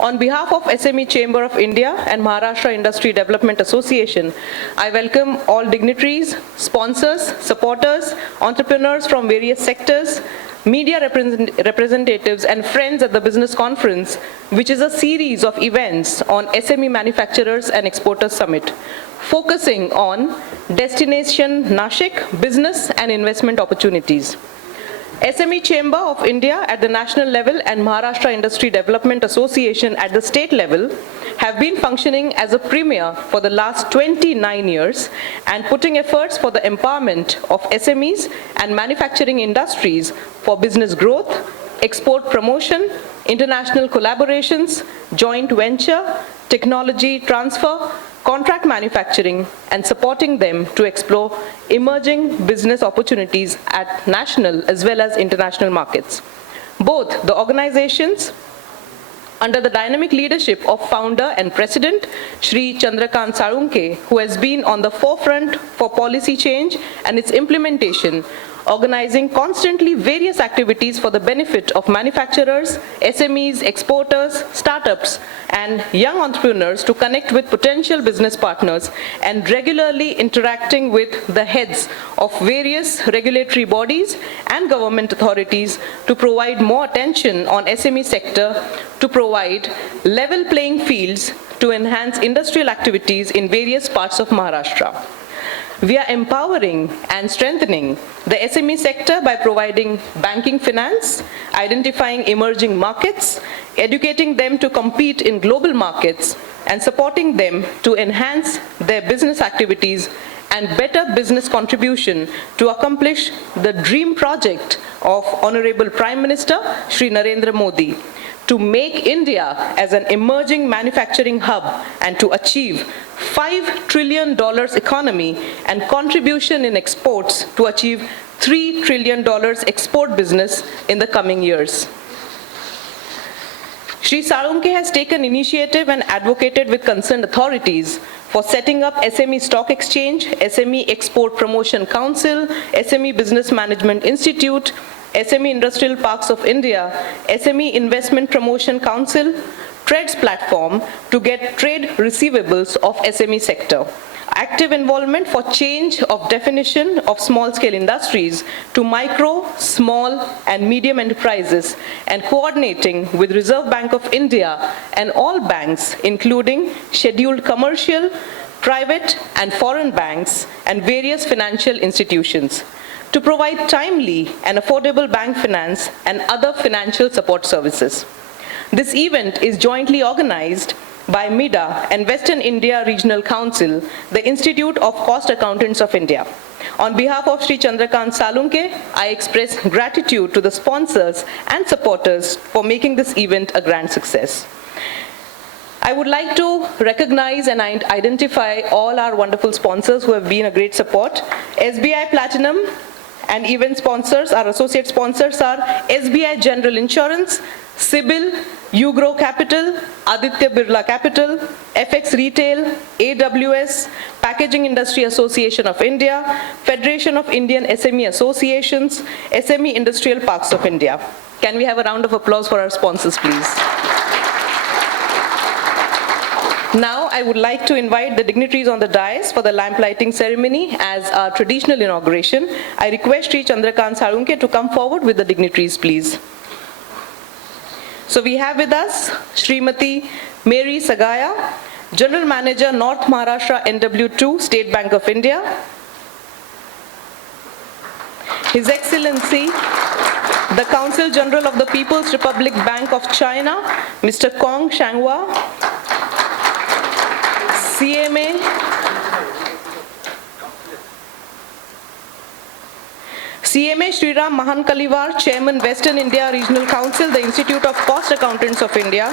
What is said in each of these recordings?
On behalf of SME Chamber of India and Maharashtra Industry Development Association, I welcome all dignitaries, sponsors, supporters, entrepreneurs from various sectors, media representatives and friends at the business conference, which is a series of events on SME Manufacturers and Exporters Summit, focusing on Destination Nashik, business and investment opportunities. SME Chamber of India at the national level and Maharashtra Industry Development Association at the state level have been functioning as a premier for the last 29 years and putting efforts for the empowerment of SMEs and manufacturing industries for business growth, export promotion, international collaborations, joint venture, technology transfer, contract manufacturing, and supporting them to explore emerging business opportunities at national as well as international markets. Both the organizations, under the dynamic leadership of founder and president, Shri Chandrakant Sarunke, who has been on the forefront for policy change and its implementation, organizing constantly various activities for the benefit of manufacturers, SMEs, exporters, startups, and young entrepreneurs to connect with potential business partners and regularly interacting with the heads of various regulatory bodies and government authorities to provide more attention on SME sector, to provide level playing fields to enhance industrial activities in various parts of Maharashtra. We are empowering and strengthening the SME sector by providing banking finance, identifying emerging markets, educating them to compete in global markets, and supporting them to enhance their business activities and better business contribution to accomplish the dream project of Honorable Prime Minister Shri Narendra Modi, to make India as an emerging manufacturing hub and to achieve $5 trillion economy and contribution in exports to achieve $3 trillion export business in the coming years. Shri Sarunke has taken initiative and advocated with concerned authorities for setting up SME Stock Exchange, SME Export Promotion Council, SME Business Management Institute, SME Industrial Parks of India, SME Investment Promotion Council, TRADES platform to get trade receivables of SME sector. Active involvement for change of definition of small-scale industries to micro, small, and medium enterprises, and coordinating with Reserve Bank of India and all banks, including scheduled commercial, private, and foreign banks, and various financial institutions, to provide timely and affordable bank finance and other financial support services. This event is jointly organized by MIDA and Western India Regional Council, the Institute of Cost Accountants of India. On behalf of Shri Chandrakant Sarunke, I express gratitude to the sponsors and supporters for making this event a grand success. I would like to recognize and identify all our wonderful sponsors who have been a great support. SBI Platinum and event sponsors, our associate sponsors are SBI General Insurance, Sibyl, Ugrow Capital, Aditya Birla Capital, FX Retail, AWS, Packaging Industry Association of India, Federation of Indian SME Associations, SME Industrial Parks of India. Can we have a round of applause for our sponsors, please? Now, I would like to invite the dignitaries on the dais for the lamp lighting ceremony as our traditional inauguration. I request Shri Chandrakant Sarunke to come forward with the dignitaries, please. So we have with us Srimati Mary Sagaya, General Manager, North Maharashtra NW2, State Bank of India. His Excellency, the Consul General of the People's Republic Bank of China, Mr. Kong Shanghua, CMA, Sriram Mahan Kaliwar, Chairman, Western India Regional Council, the Institute of Cost Accountants of India.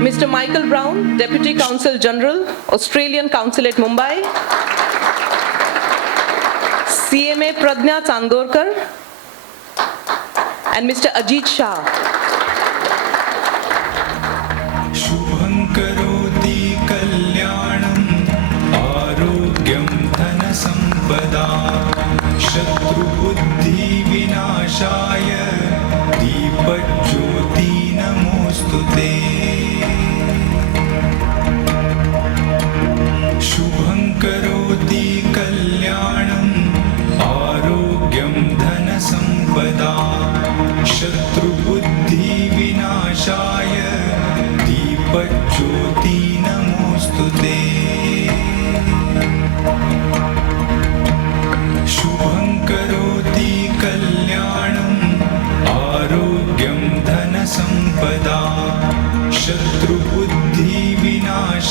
Mr. Michael Brown, Deputy Consul General, Australian Consulate, Mumbai. CMA Pradnya Chandorkar. And Mr. Ajit Shah. शत्रुबुद्धि विनाशाय दीपज्योति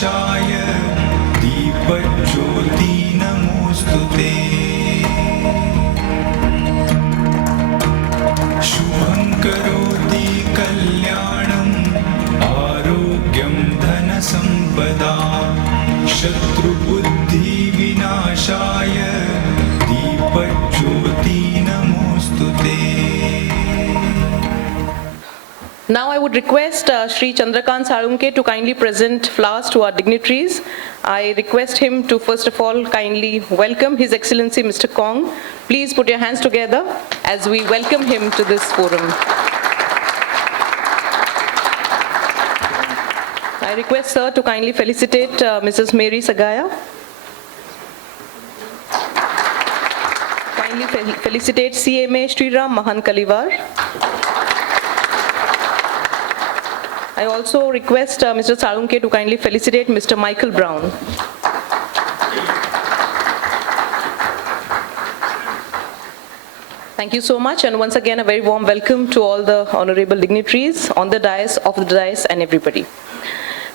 विनाशाय दीपज्योति नमोस्तुते शुभं करोति कल्याणम् आरोग्यं धनसम्पदा शत्रुबुद्धि विनाशाय दीपज्योति नमोस्तुते. Now I would request Shri Chandrakant Sarunke to kindly present flowers to our dignitaries. I request him to first of all kindly welcome His Excellency Mr. Kong. Please put your hands together as we welcome him to this forum. I request Sir to kindly felicitate Mrs. Mary Sagaya. Kindly felicitate CMA Sriram Mahan Kalivar. I also request Mr. Sarunke to kindly felicitate Mr. Michael Brown. Thank you so much, and once again a very warm welcome to all the honorable dignitaries on the dais, off the dais, and everybody.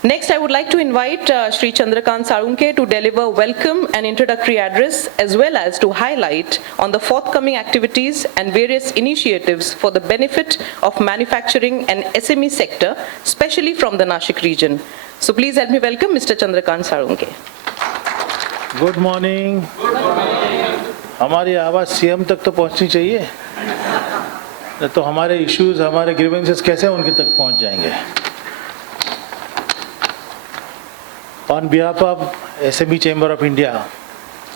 Next, I would like to invite Shri Chandrakant Sarunke to deliver welcome and introductory address, as well as to highlight on the forthcoming activities and various initiatives for the benefit of manufacturing and SME sector, especially from the Nashik region. So please help me welcome Mr. Chandrakant Sarunke. Good morning. हमारी आवाज़ CM तक तो पहुंचनी चाहिए, तो हमारे issues, हमारे grievances कैसे उनके तक पहुंच जाएंगे. On behalf of SME Chamber of India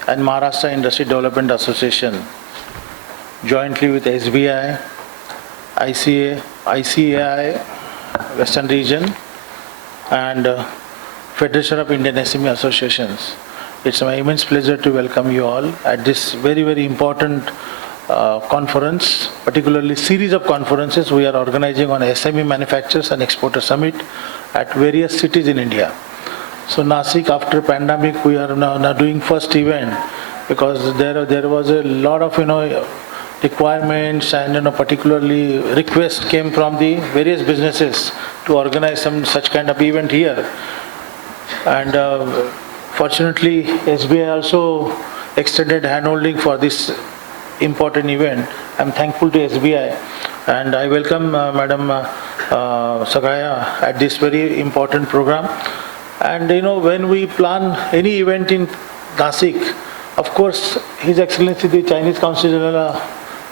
and Maharashtra Industry Development Association, jointly with SBI, ICAI, Western Region, and Federation of Indian SME Associations, it's my immense pleasure to welcome you all at this very, very important conference, particularly series of conferences we are organizing on SME Manufacturers and Exporter Summit at various cities in India. So Nashik, after pandemic, we are now doing first event because there was a lot of requirements and particularly requests came from the various businesses to organize some such kind of event here. And fortunately, SBI also extended handholding for this important event. I'm thankful to SBI, and I welcome Madam Sagaya at this very important program. And when we plan any event in Nashik, of course, His Excellency the Chinese Consul General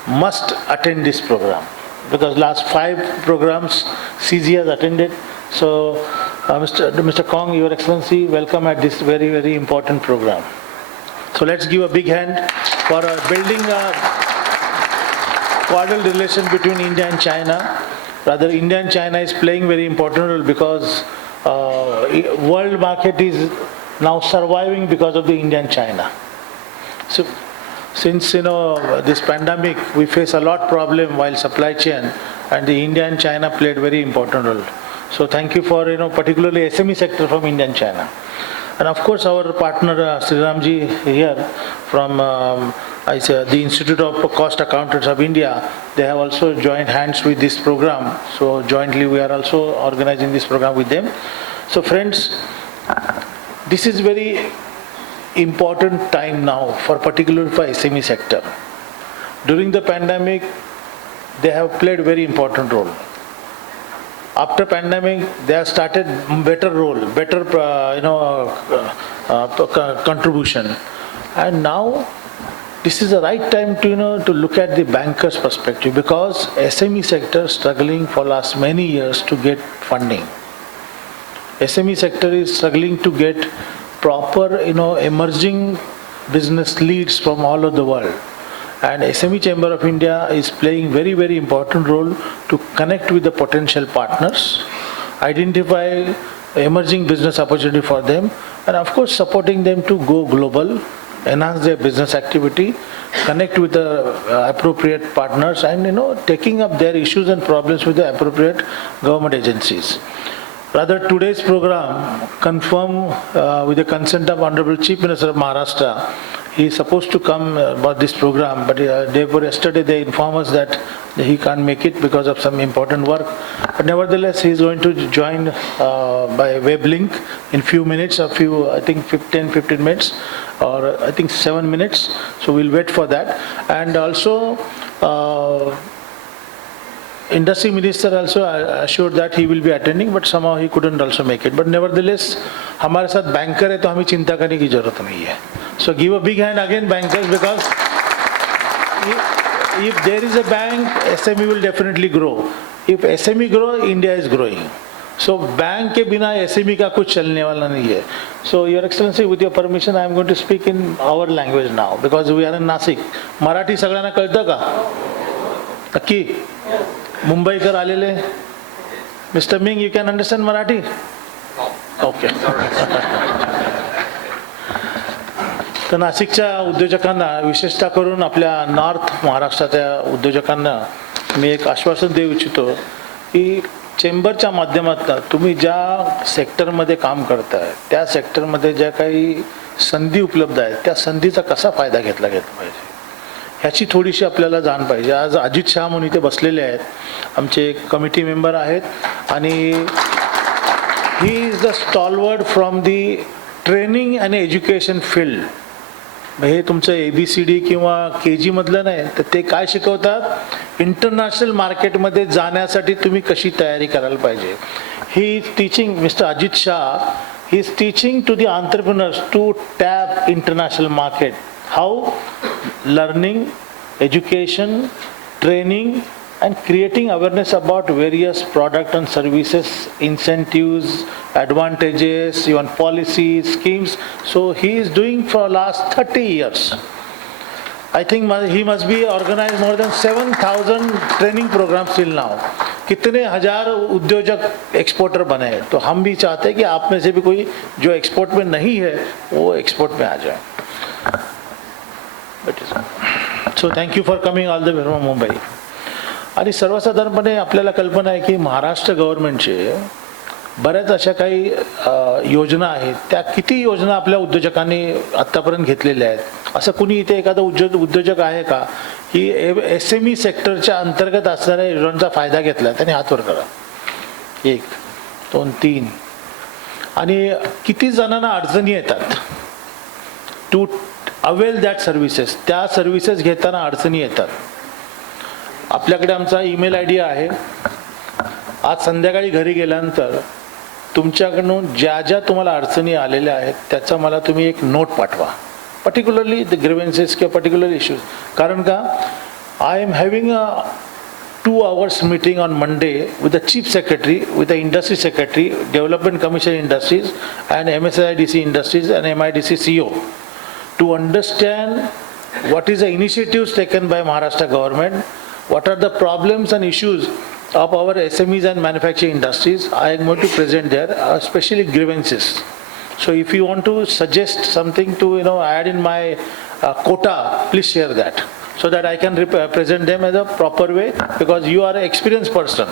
must attend this program, because last 5 programs CG has attended. So Mr. Kong, Your Excellency, welcome at this very, very important program. So let's give a big hand for building a cordial relation between India and China. Rather, India and China is playing very important role because world market is now surviving because of the India and China. So since this pandemic, we face a lot problem while supply chain, and the India and China played very important role. So thank you for particularly SME sector from India and China. And of course our partner Sriramji here from the Institute of Cost Accountants of India, they have also joined hands with this program. So jointly we are also organizing this program with them. So friends, this is very important time now for particularly for SME sector. During the pandemic, they have played very important role. After pandemic, they have started better role, better contribution, and now this is the right time to look at the bankers' perspective, because SME sector struggling for last many years to get funding. SME sector is struggling to get proper emerging business leads from all over the world. And SME Chamber of India is playing very, very important role to connect with the potential partners, identify emerging business opportunity for them, and of course supporting them to go global, enhance their business activity, connect with the appropriate partners, and taking up their issues and problems with the appropriate government agencies. Rather, today's program confirm with the consent of Honorable Chief Minister of Maharashtra. He is supposed to come about this program, but therefore yesterday they informed us that He can't make it because of some important work. But nevertheless, he is going to join by web link in few minutes, I think 15 minutes, or I think 7 minutes. So we'll wait for that. And also, Industry Minister also assured that he will be attending, but somehow he couldn't also make it. But nevertheless, हमारे साथ banker है तो हमें चिंता करने की जरूरत नहीं है. So give a big hand again, bankers, because if there is a bank, SME will definitely grow. If SME grow, India is growing. So bank के बिना SME का कुछ चलने वाला नहीं है. So Your Excellency, with your permission, I am going to speak in our language now, because we are in Nashik. Marathi सगळ्यांना कळतं का? नक्की? मुंबईकर आलेले? Mr. Ming, you can understand Marathi? Okay. तर नाशिकच्या उद्योजकांना, विशेषतः करून आपल्या नॉर्थ महाराष्ट्राच्या उद्योजकांना मी एक आश्वासन देऊ इच्छितो की चेंबरच्या माध्यमातून तुम्ही ज्या सेक्टरमध्ये काम करताय त्या सेक्टरमध्ये ज्या काही संधी उपलब्ध आहेत त्या संधीचा कसा फायदा घेतला पाहिजे ह्याची थोडीशी आपल्याला जाण पाहिजे. आज अजित शहा म्हणून इथे बसलेले आहेत, आमचे कमिटी मेंबर आहेत, आणि he is the stalwart from the training and education field. हे तुमचं ABCD किंवा KG मधलं नाही, तर ते काय शिकवतात, इंटरनॅशनल मार्केटमध्ये जाण्यासाठी तुम्ही कशी तयारी करायला पाहिजे. He is teaching, mister Ajit Shah, he is teaching to the entrepreneurs to tap international market. How? Learning, education, training, and creating awareness about various product and services, incentives, advantages, even policies, schemes. So he is doing for last 30 years. I think he must be organized more than 7,000 training programs till now. कितने हजार उद्योजक exporter बने हैं. तो हम भी चाहते हैं कि आप में से भी कोई जो एक्सपोर्ट में नहीं है वो एक्सपोर्ट में आ जाए. So thank you for coming all the way from Mumbai. आणि सर्वसाधारणपणे आपल्याला कल्पना आहे की महाराष्ट्र गव्हर्नमेंटचे बऱ्याच अशा काही योजना आहेत. त्या किती योजना आपल्या उद्योजकांनी आत्तापर्यंत घेतलेल्या आहेत? असं कुणी इथे एखादा उद्योजक आहे का की SME सेक्टरच्या अंतर्गत असणाऱ्या योजनांचा फायदा घेतला? त्यांनी हात वर करा. 1 2 3. आणि किती जणांना अडचणी येतात टू अवेल दॅट सर्व्हिसेस? त्या सर्व्हिसेस घेताना अडचणी येतात. आपल्याकडे आमचा ईमेल ID आहे. आज संध्याकाळी घरी गेल्यानंतर तुमच्याकडून ज्या ज्या तुम्हाला अडचणी आलेल्या आहेत त्याचा मला तुम्ही एक नोट पाठवा, पर्टिक्युलरली द ग्रीव्हन्सेस किंवा पर्टिक्युलर इश्यूज. कारण का, I am having a 2 hours meeting on Monday with the chief secretary, with the industry secretary, development commission industries and MSIDC industries and MIDC CEO to understand what is the initiatives taken by Maharashtra government, what are the problems and issues of our SMEs and manufacturing industries. I am going to present there, especially grievances. So if you want to suggest something to add in my quota, please share that so that I can present them as a proper way, because you are an experienced person.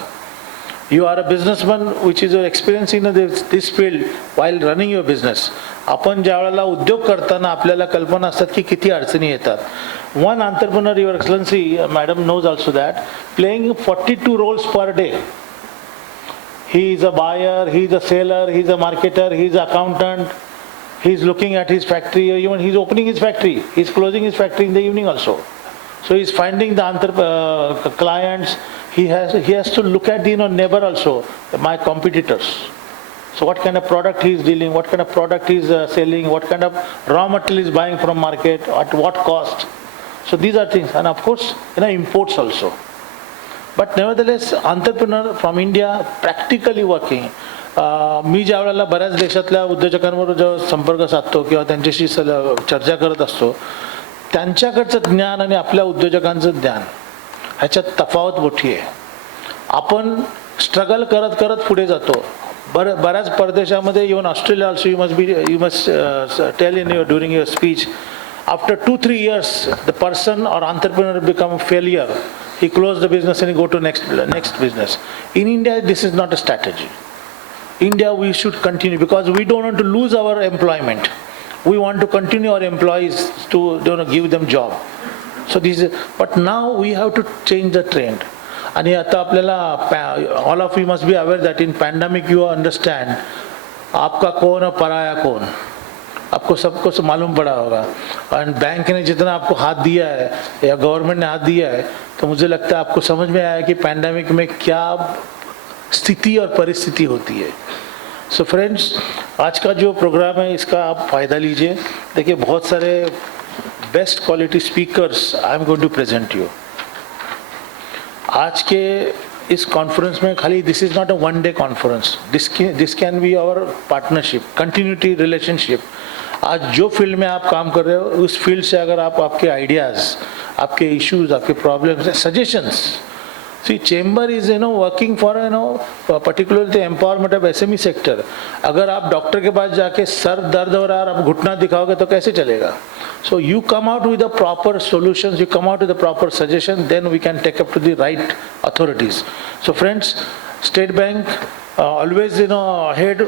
You are a businessman which is experienced in this field while running your business. आपण ज्या वेळेला उद्योग करताना आपल्याला कल्पना असतात की किती अडचणी येतात. One entrepreneur, Your Excellency, Madam knows also that, playing 42 roles per day. He is a buyer, he is a seller, he is a marketer, he is an accountant, he is looking at his factory, even he is opening his factory, he is closing his factory in the evening also. So he is finding the clients, he has to look at the neighbor also, my competitors. So what kind of product he is dealing, what kind of product he is selling, what kind of raw material he is buying from market, at what cost. So these are things, and of course imports also. But nevertheless, entrepreneur from India practically working. मी ज्या वेळेला बऱ्याच देशातल्या उद्योजकांबरोबर जेव्हा संपर्क साधतो किंवा त्यांच्याशी चर्चा करत असतो, त्यांच्याकडचं ज्ञान आणि आपल्या उद्योजकांचं ज्ञान ह्याच्यात तफावत मोठी आहे. आपण स्ट्रगल करत करत पुढे जातो. बऱ्याच परदेशामध्ये, even Australia also, you must tell in during your speech, after 2-3 years the person or entrepreneur become a failure, he close the business and he go to next business. In India this is not a strategy. India we should continue, because we don't want to lose our employment. We want to continue our employees to give them job. So this is, but now we have to change the trend. आणि आता आपल्याला all of you must be aware that in pandemic you understand आपका कौन और पराया कौन, आपको सबको मालूम पड़ा होगा। और बैंक ने जितना आपको हाथ दिया है या गवर्नमेंट ने हाथ दिया है, तो मुझे लगता है आपको समझ में आया कि पैंडेमिक में क्या स्थिति और परिस्थिति होती है। सो फ्रेंड्स, आज का जो प्रोग्राम है इसका आप फ़ायदा लीजिए। देखिए बहुत सारे best quality speakers I am going to present you. आज के इस कॉन्फ्रेंस में खाली this is not a one day conference, this can be our partnership, continuity relationship. आज जो फील्ड में आप काम कर रहे हो उस फील्ड से अगर आप आपके आइडियाज़, आपके इश्यूज, आपके problems, suggestions, C chamber is working for particularly empowerment of SME sector. अगर आप डॉक्टर के पास जाके सर दर्द हो रहा है और आप घुटना दिखाओगे तो कैसे चलेगा? So you come out with the proper solutions, you come out with the proper suggestion, then we can take up to the right authorities. So friends, state bank always ahead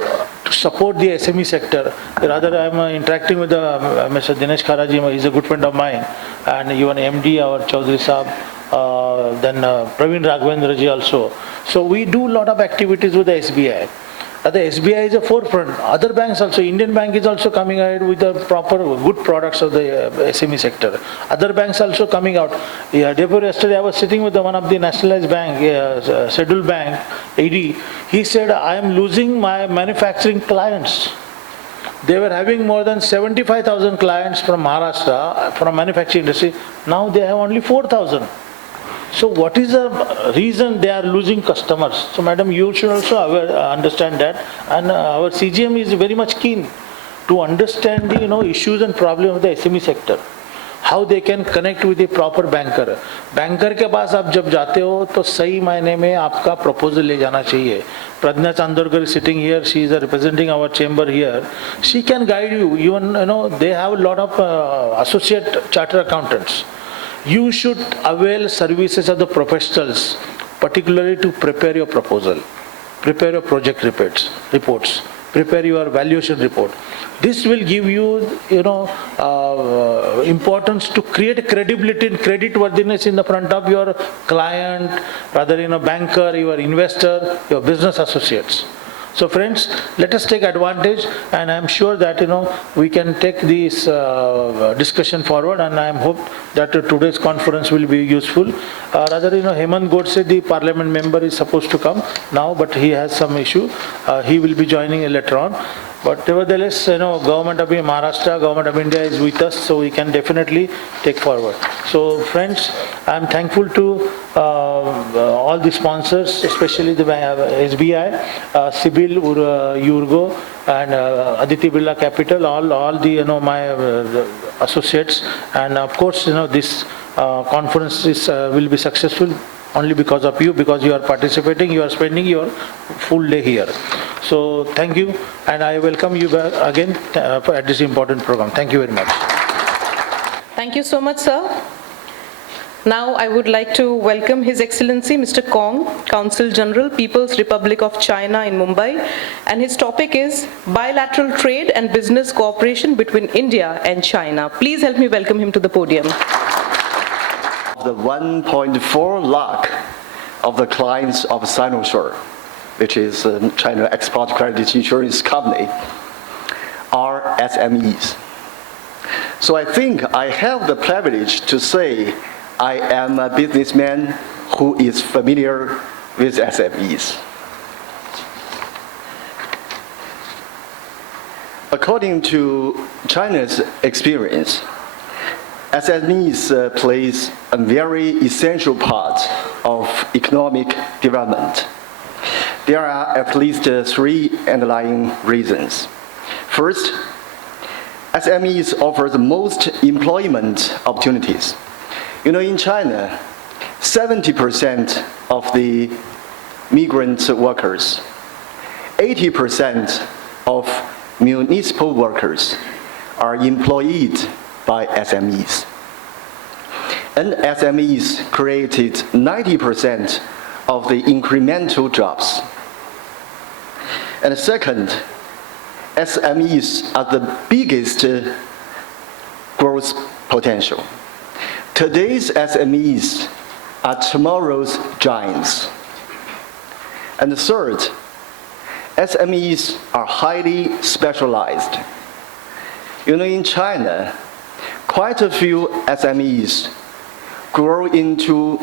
to support the SME sector. Rather, I am interacting with Mr. Dinesh Kharaji. He is a good friend of mine, and even MD our Chaudhary Saab, then Praveen Raghavendra ji also. So we do a lot of activities with the SBI. The SBI is a forefront. Other banks also, Indian Bank is also coming ahead with the proper good products of the SME sector. Other banks also coming out. Yeah, therefore yesterday I was sitting with one of the nationalized bank, scheduled bank, AD. He said, I am losing my manufacturing clients. They were having more than 75,000 clients from Maharashtra, from manufacturing industry. Now they have only 4,000. So what is the reason they are losing customers? So madam, you should also understand that, and our CGM is very much keen to understand the issues and problems of the SME sector, how they can connect with the proper banker. Banker के पास आप जब जाते हो तो सही मायने में आपका proposal ले जाना चाहिए। Pradnya Chandorkar is sitting here, she is representing our chamber here. She can guide you. Even they have a lot of associate chartered accountants. You should avail services of the professionals, particularly to prepare your proposal, prepare your project reports, prepare your valuation report. This will give you, importance to create credibility and creditworthiness in the front of your client, rather banker, your investor, your business associates. So friends, let us take advantage, and I am sure that we can take this discussion forward, and I am hope that today's conference will be useful. Rather, Hemant Godse, the parliament member, is supposed to come now, but he has some issue. He will be joining later on. But nevertheless, government of Maharashtra, government of India is with us, so we can definitely take forward. So friends, I am thankful to all the sponsors, especially the SBI, Sibyl, Urgo, and Aditya Birla Capital, all the my associates, and of course this conference will be successful only because of you, because you are participating, you are spending your full day here. So thank you, and I welcome you back again at this important program. Thank you very much. Thank you so much, sir. Now I would like to welcome His Excellency Mr. Kong, Consul General, People's Republic of China in Mumbai, and his topic is Bilateral Trade and Business Cooperation between India and China. Please help me welcome him to the podium. The 1.4 lakh of the clients of Sinosure, which is China Export Credit Insurance Company, are SMEs. So I think I have the privilege to say I am a businessman who is familiar with SMEs. According to China's experience, SMEs plays a very essential part of economic development. There are at least three underlying reasons. First, SMEs offer the most employment opportunities. In China, 70% of the migrant workers, 80% of municipal workers are employed by SMEs. And SMEs created 90% of the incremental jobs. And second, SMEs are the biggest growth potential. Today's SMEs are tomorrow's giants. And third, SMEs are highly specialized. In China, quite a few SMEs grow into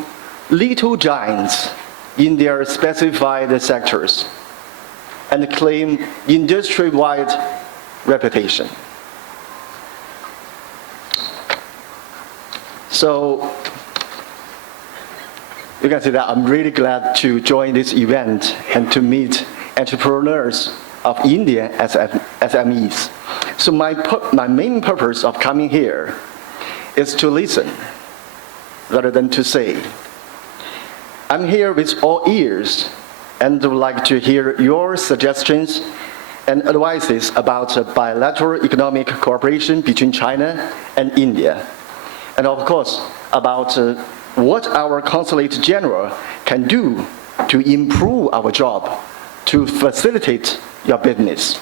little giants in their specified sectors and claim industry-wide reputation. So you can see that I'm really glad to join this event and to meet entrepreneurs of India as SMEs. So my main purpose of coming here is to listen rather than to say. I'm here with all ears and would like to hear your suggestions and advices about bilateral economic cooperation between China and India. And of course, about what our Consulate General can do to improve our job, to facilitate your business.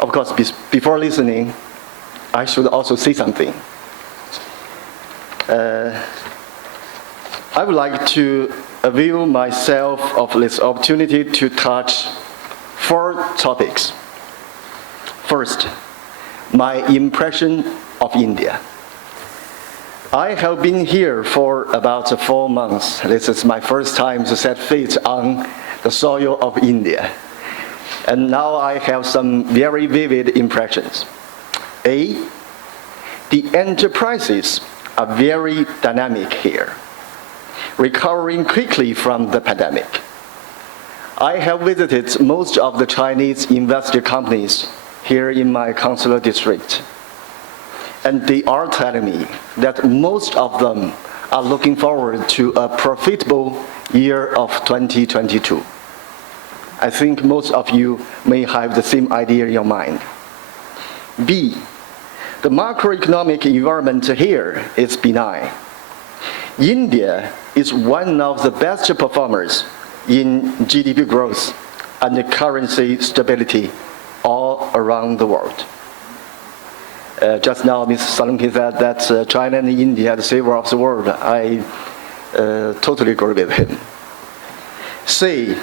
Of course, before listening, I should also say something. I would like to avail myself of this opportunity to touch 4 topics. First, my impression of India. I have been here for about 4 months. This is my first time to set feet on the soil of India. And now I have some very vivid impressions. A, the enterprises are very dynamic here, recovering quickly from the pandemic. I have visited most of the Chinese investor companies here in my consular district. And they are telling me that most of them are looking forward to a profitable year of 2022. I think most of you may have the same idea in your mind. B, the macroeconomic environment here is benign. India is one of the best performers in GDP growth and currency stability all around the world. Just now, Ms. Salunki said that China and India are the savior of the world. I totally agree with him. C,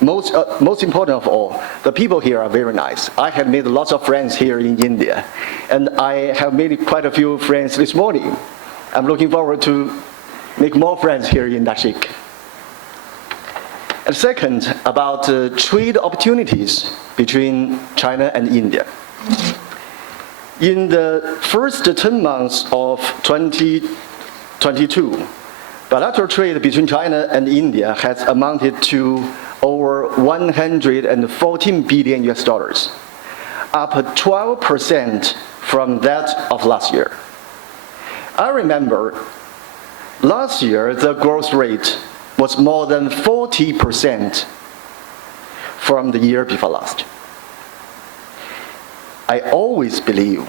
most important of all, the people here are very nice. I have made lots of friends here in India, and I have made quite a few friends this morning. I'm looking forward to make more friends here in Nashik. And second, about trade opportunities between China and India. In the first 10 months of 2022, bilateral trade between China and India has amounted to over 114 billion US dollars, up 12% from that of last year. I remember last year the growth rate was more than 40% from the year before last. I always believe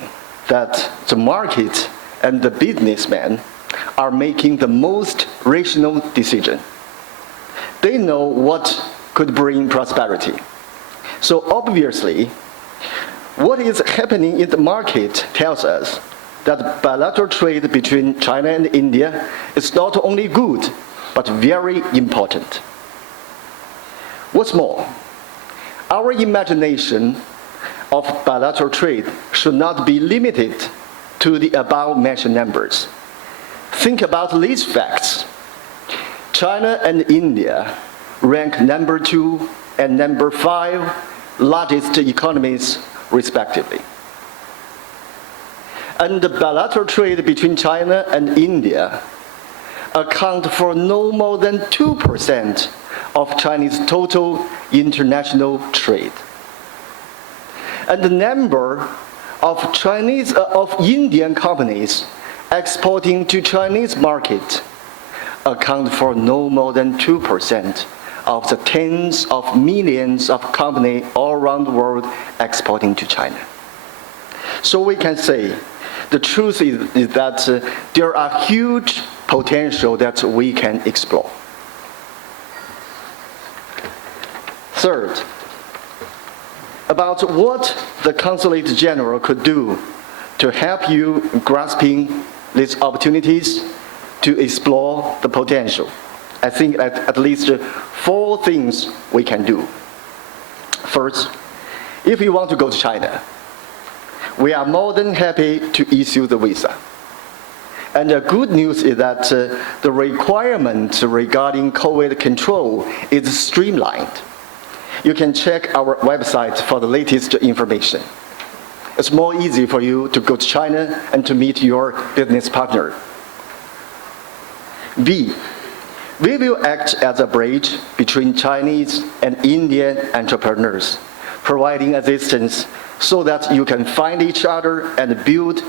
that the market and the businessmen are making the most rational decision. They know what could bring prosperity. So obviously, what is happening in the market tells us that bilateral trade between China and India is not only good, but very important. What's more, our imagination of bilateral trade should not be limited to the above-mentioned numbers. Think about these facts. China and India rank number 2 and number 5 largest economies, respectively. And the bilateral trade between China and India account for no more than 2% of Chinese total international trade. And the number of Indian companies exporting to Chinese market account for no more than 2% of the tens of millions of companies all around the world exporting to China. So we can say the truth is that there are huge potential that we can explore. Third, about what the Consulate General could do to help you grasping these opportunities to explore the potential. I think at least 4 things we can do. First, if you want to go to China, we are more than happy to issue the visa. And the good news is that the requirement regarding COVID control is streamlined. You can check our website for the latest information. It's more easy for you to go to China and to meet your business partner. B, we will act as a bridge between Chinese and Indian entrepreneurs, providing assistance so that you can find each other and build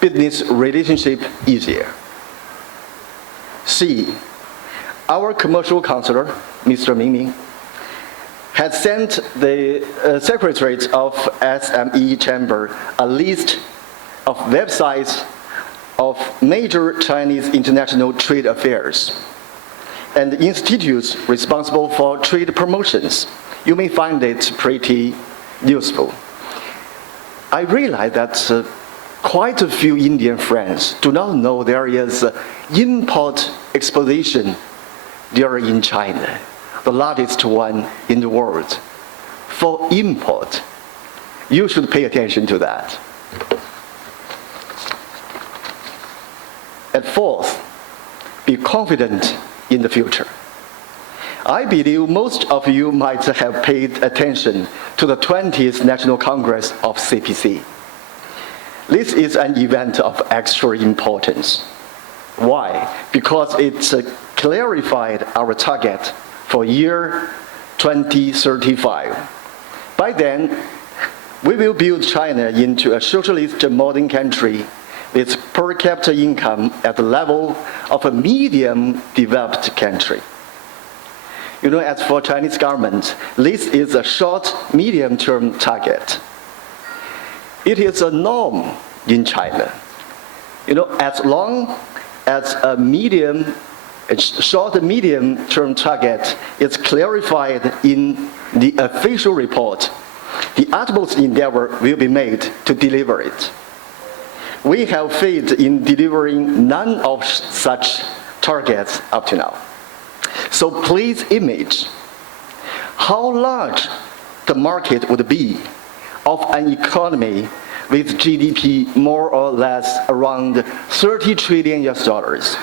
business relationship easier. C, our commercial counselor, Mr. Mingming, has sent the Secretary of SME Chamber a list of websites of major Chinese international trade affairs and institutes responsible for trade promotions. You may find it pretty useful. I realize that quite a few Indian friends do not know there is import exposition there in China, the largest one in the world. For import, you should pay attention to that. And fourth, be confident in the future. I believe most of you might have paid attention to the 20th National Congress of CPC. This is an event of extra importance. Why? Because it clarified our target for year 2035. By then, we will build China into a socialist modern country with per capita income at the level of a medium developed country. You know, as for Chinese government, this is a short, medium-term target. It is a norm in China. You know, as long as a short and medium-term target is clarified in the official report, the utmost endeavor will be made to deliver it. We have failed in delivering none of such targets up to now. So please imagine how large the market would be of an economy with GDP more or less around 30 trillion US dollars,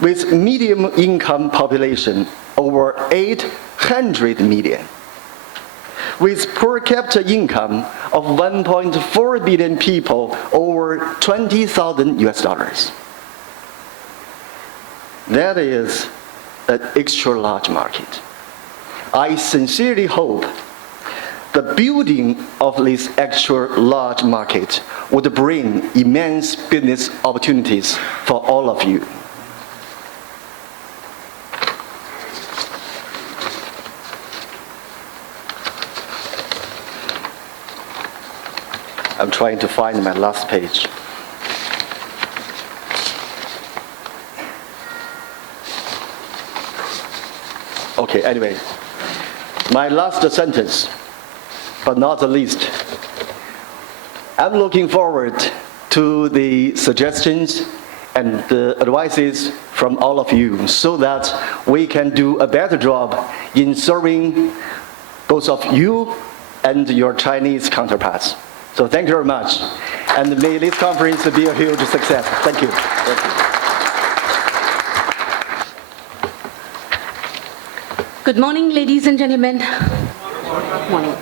with medium income population over 800 million, with per capita income of 1.4 billion people over 20,000 US dollars. That is an extra large market. I sincerely hope the building of this extra large market would bring immense business opportunities for all of you. I'm trying to find my last page. Okay, anyway, my last sentence, but not the least. I'm looking forward to the suggestions and the advices from all of you so that we can do a better job in serving both of you and your Chinese counterparts. So thank you very much. And may this conference be a huge success. Thank you. Thank you. Good morning, ladies and gentlemen. Good morning.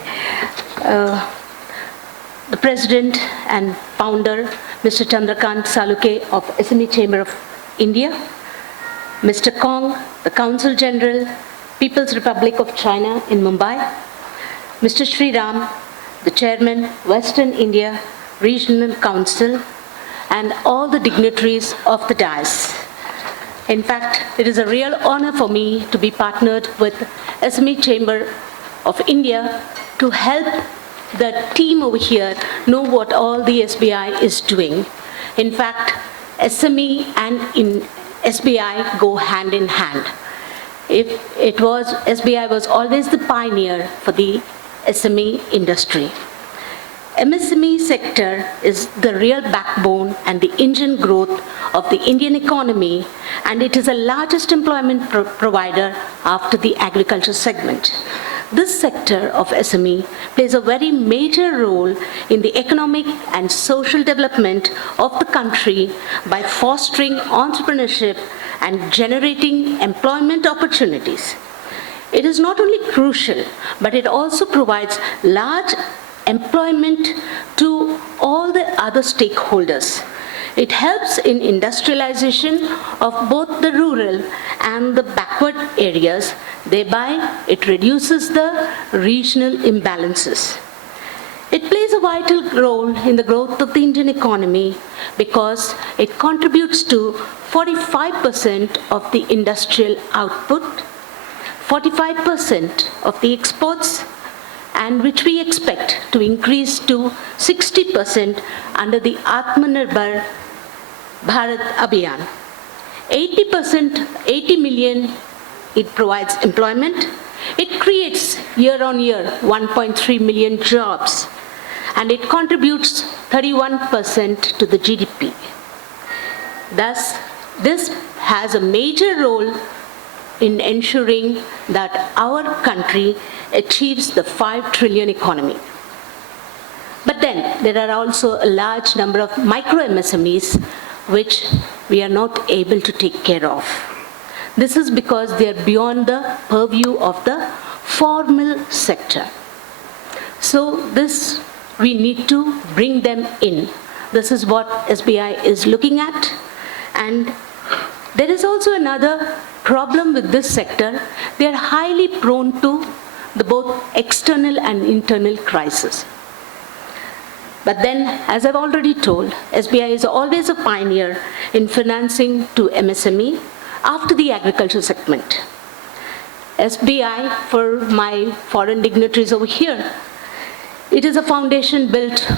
The President and Founder, Mr. Chandrakant Saluke of SME Chamber of India, Mr. Kong, the Consul General, People's Republic of China in Mumbai, Mr. Sri Ram, the Chairman, Western India Regional Council, and all the dignitaries of the dais. In fact, it is a real honor for me to be partnered with SME Chamber of India to help the team over here know what all the SBI is doing. In fact, SME and SBI go hand in hand. SBI was always the pioneer for the SME industry. MSME sector is the real backbone and the engine growth of the Indian economy, and it is the largest employment provider after the agriculture segment. This sector of SME plays a very major role in the economic and social development of the country by fostering entrepreneurship and generating employment opportunities. It is not only crucial, but it also provides large employment to all the other stakeholders. It helps in industrialization of both the rural and the backward areas. Thereby, it reduces the regional imbalances. It plays a vital role in the growth of the Indian economy because it contributes to 45% of the industrial output, 45% of the exports, and which we expect to increase to 60% under the Atmanirbhar Bharat Abhiyan. 80 million, it provides employment. It creates year on year 1.3 million jobs, and it contributes 31% to the GDP. Thus, this has a major role in ensuring that our country achieves the 5 trillion economy. But then there are also a large number of micro MSMEs which we are not able to take care of. This is because they are beyond the purview of the formal sector. So this, we need to bring them in. This is what SBI is looking at. And there is also another problem with this sector. They are highly prone to the both external and internal crisis. But then, as I've already told, SBI is always a pioneer in financing to MSME after the agriculture segment. SBI, for my foreign dignitaries over here, it is a foundation built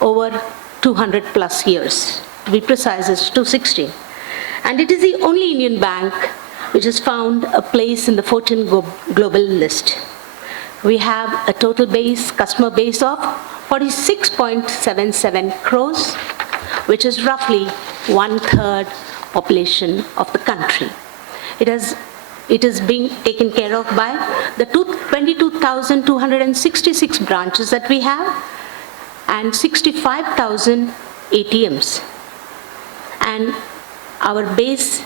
over 200 plus years. To be precise, it's 260. And it is the only Indian bank which has found a place in the Fortune Global list. We have a total customer base of 46.77 crores, which is roughly 1/3 population of the country. It is being taken care of by the 22,266 branches that we have and 65,000 ATMs. And our base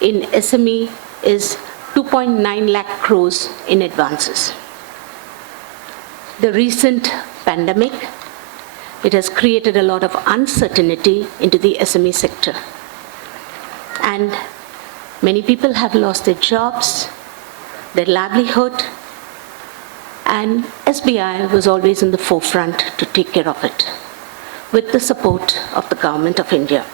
in SME is 2.9 lakh crores in advances. The recent pandemic, it has created a lot of uncertainty into the SME sector. And many people have lost their jobs, their livelihood, and SBI was always in the forefront to take care of it, with the support of the Government of India.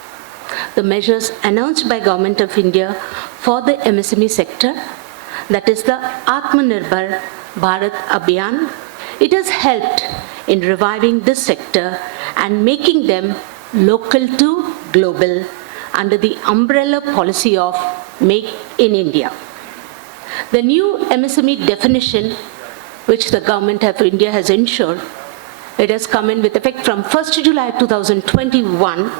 The measures announced by Government of India for the MSME sector, that is the Atmanirbhar Bharat Abhiyan, it has helped in reviving this sector and making them local to global under the umbrella policy of Make in India. The new MSME definition, which the Government of India has ensured, it has come in with effect from 1st July 2021.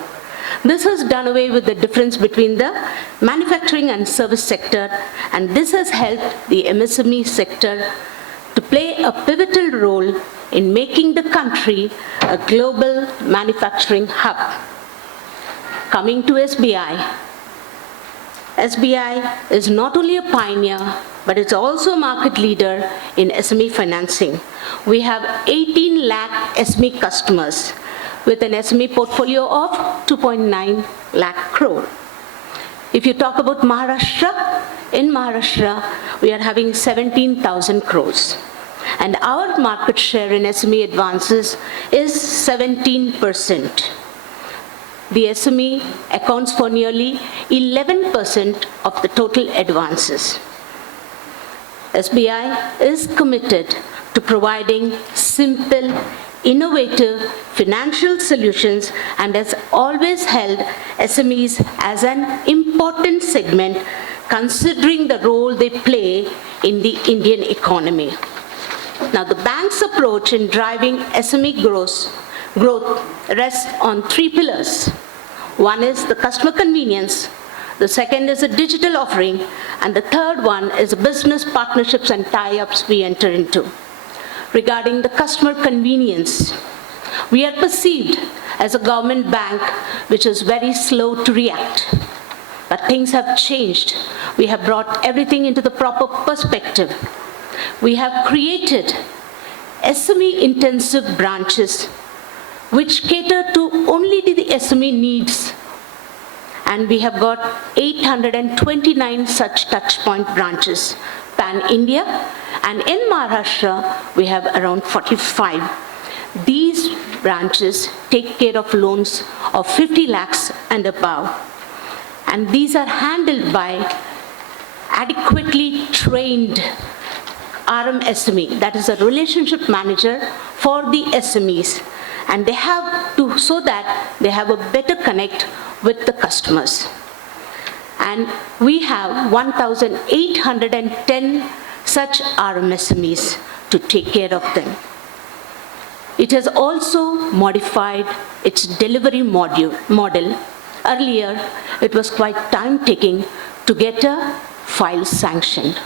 This has done away with the difference between the manufacturing and service sector, and this has helped the MSME sector to play a pivotal role in making the country a global manufacturing hub. Coming to SBI, SBI is not only a pioneer, but it's also a market leader in SME financing. We have 18 lakh SME customers with an SME portfolio of 2.9 lakh crore. If you talk about Maharashtra, in Maharashtra, we are having 17,000 crores. And our market share in SME advances is 17%. The SME accounts for nearly 11% of the total advances. SBI is committed to providing simple, innovative financial solutions and has always held SMEs as an important segment considering the role they play in the Indian economy. Now, the bank's approach in driving SME growth growth rests on three pillars. One is the customer convenience, the second is a digital offering, and the third one is business partnerships and tie-ups we enter into. Regarding the customer convenience, we are perceived as a government bank which is very slow to react. But things have changed. We have brought everything into the proper perspective. We have created SME-intensive branches which cater to only the SME needs. And we have got 829 such touchpoint branches pan-India, and in Maharashtra we have around 45. These branches take care of loans of 50 lakhs and above, and these are handled by adequately trained RMSME, that is a relationship manager for the SMEs, and they have to, so that they have a better connect with the customers. And we have 1,810 such RMSMEs to take care of them. It has also modified its delivery model. Earlier, it was quite time-taking to get a file sanctioned.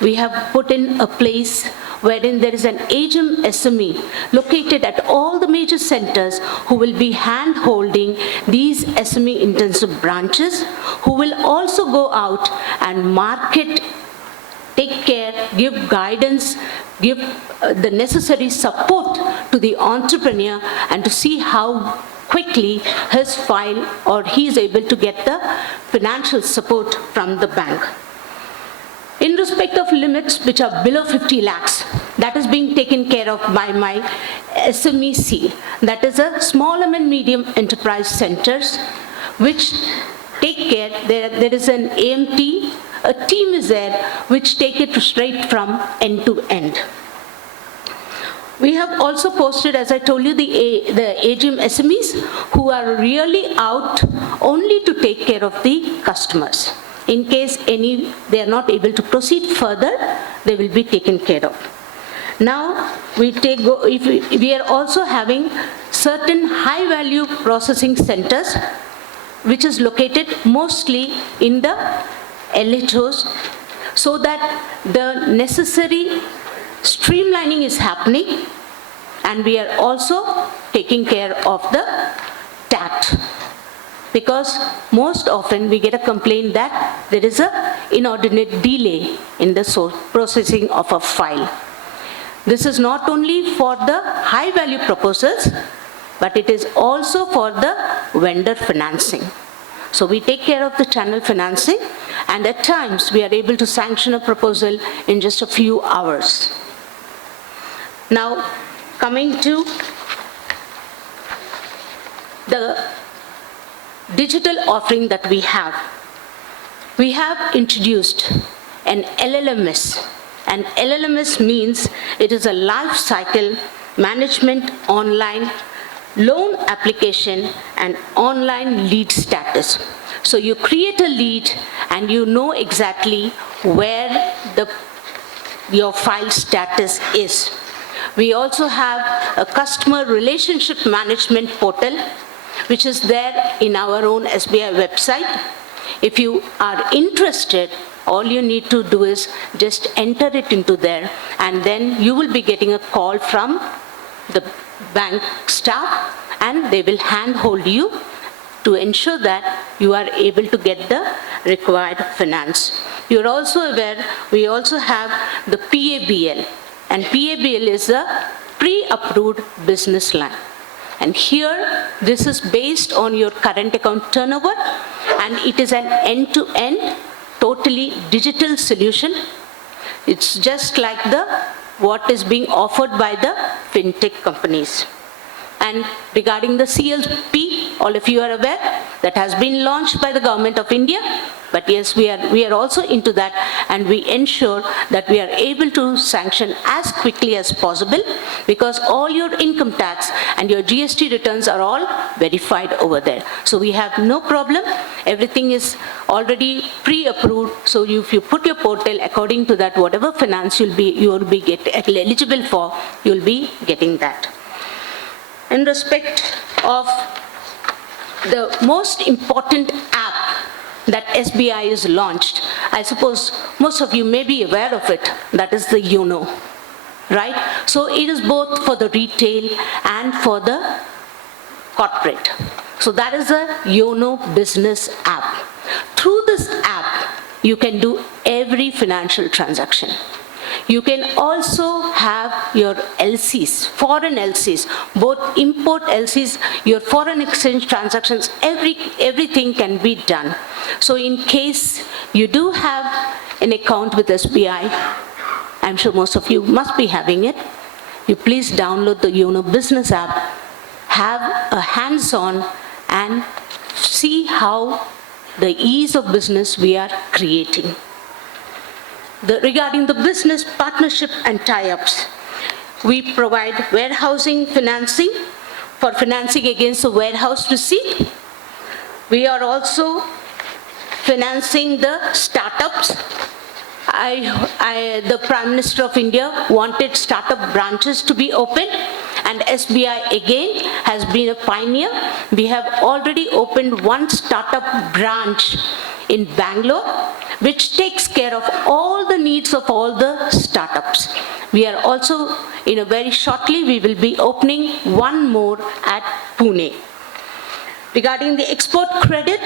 We have put in a place wherein there is an agent SME located at all the major centers who will be hand-holding these SME-intensive branches, who will also go out and market, take care, give guidance, give the necessary support to the entrepreneur, and to see how quickly his file or he is able to get the financial support from the bank. In respect of limits which are below 50 lakhs, that is being taken care of by my SME seal. That is a small and medium enterprise centers which take care, there is an AMT, a team is there which take it straight from end to end. We have also posted, as I told you, the AGM SMEs who are really out only to take care of the customers. In case they are not able to proceed further, they will be taken care of. Now, we are also having certain high-value processing centers, which is located mostly in the LHOs, so that the necessary streamlining is happening, and we are also taking care of the TAT. Because most often we get a complaint that there is an inordinate delay in the processing of a file. This is not only for the high-value proposals, but it is also for the vendor financing. So we take care of the channel financing, and at times we are able to sanction a proposal in just a few hours. Now, coming to the digital offering that we have introduced an LLMS. And LLMS means it is a life cycle management online loan application and online lead status. So you create a lead and you know exactly where your file status is. We also have a customer relationship management portal which is there in our own SBI website. If you are interested, all you need to do is just enter it into there, and then you will be getting a call from the bank staff, and they will handhold you to ensure that you are able to get the required finance. You're also aware, we also have the PABL, and PABL is a pre-approved business line. And here, this is based on your current account turnover, and it is an end-to-end, totally digital solution. It's just like what is being offered by the fintech companies. And regarding the CLP, all of you are aware, that has been launched by the Government of India. But yes, we are also into that, and we ensure that we are able to sanction as quickly as possible, because all your income tax and your GST returns are all verified over there. So we have no problem. Everything is already pre-approved. So if you put your portal according to that, whatever finance you will be eligible for, you'll be getting that. in respect of the most important app that SBI has launched. I suppose most of you may be aware of it, that is the YONO, right? So it is both for the retail and for the corporate. So that is a YONO business app. Through this app, you can do every financial transaction. You can also have your LCs, foreign LCs, both import LCs, your foreign exchange transactions, everything can be done. So in case you do have an account with SBI, I'm sure most of you must be having it, you please download the YONO business app, have a hands-on and see how the ease of business we are creating. Regarding the business partnership and tie-ups, we provide warehousing financing for financing against the warehouse receipt. We are also financing the startups. The Prime Minister of India wanted startup branches to be open, and SBI again has been a pioneer. We have already opened one startup branch in Bangalore, which takes care of all the needs of all the startups. We are also, very shortly, we will be opening one more at Pune. Regarding the export credit,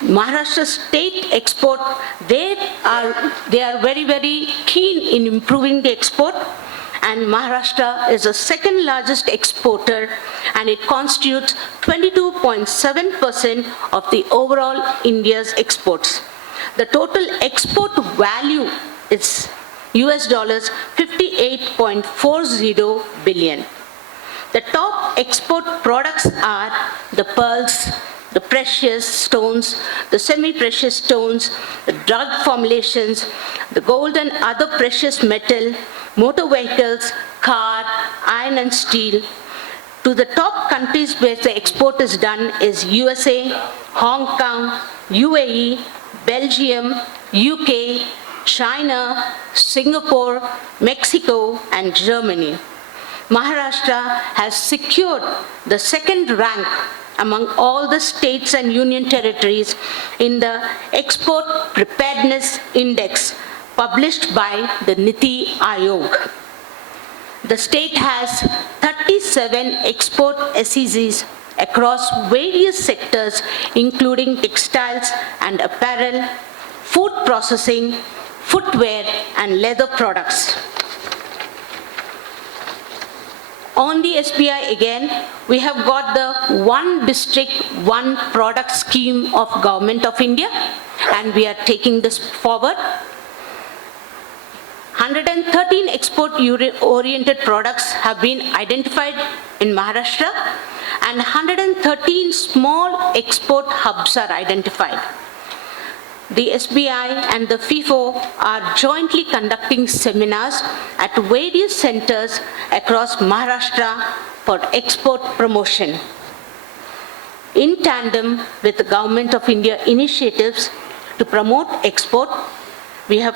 Maharashtra state export, they are very, very keen in improving the export, and Maharashtra is the second largest exporter, and it constitutes 22.7% of the overall India's exports. The total export value is US dollars 58.40 billion. The top export products are the pearls, the precious stones, the semi-precious stones, the drug formulations, the gold and other precious metal, motor vehicles, car, iron and steel. To the top countries where the export is done is USA, Hong Kong, UAE, Belgium, UK, China, Singapore, Mexico, and Germany. Maharashtra has secured the second rank among all the states and union territories in the Export Preparedness Index published by the Niti Aayog. The state has 37 export SEZs across various sectors, including textiles and apparel, food processing, footwear, and leather products. On the SBI again, we have got the One District, One Product scheme of Government of India, and we are taking this forward. 113 export-oriented products have been identified in Maharashtra, and 113 small export hubs are identified. The SBI and the FIFO are jointly conducting seminars at various centers across Maharashtra for export promotion. In tandem with the Government of India initiatives to promote export, we are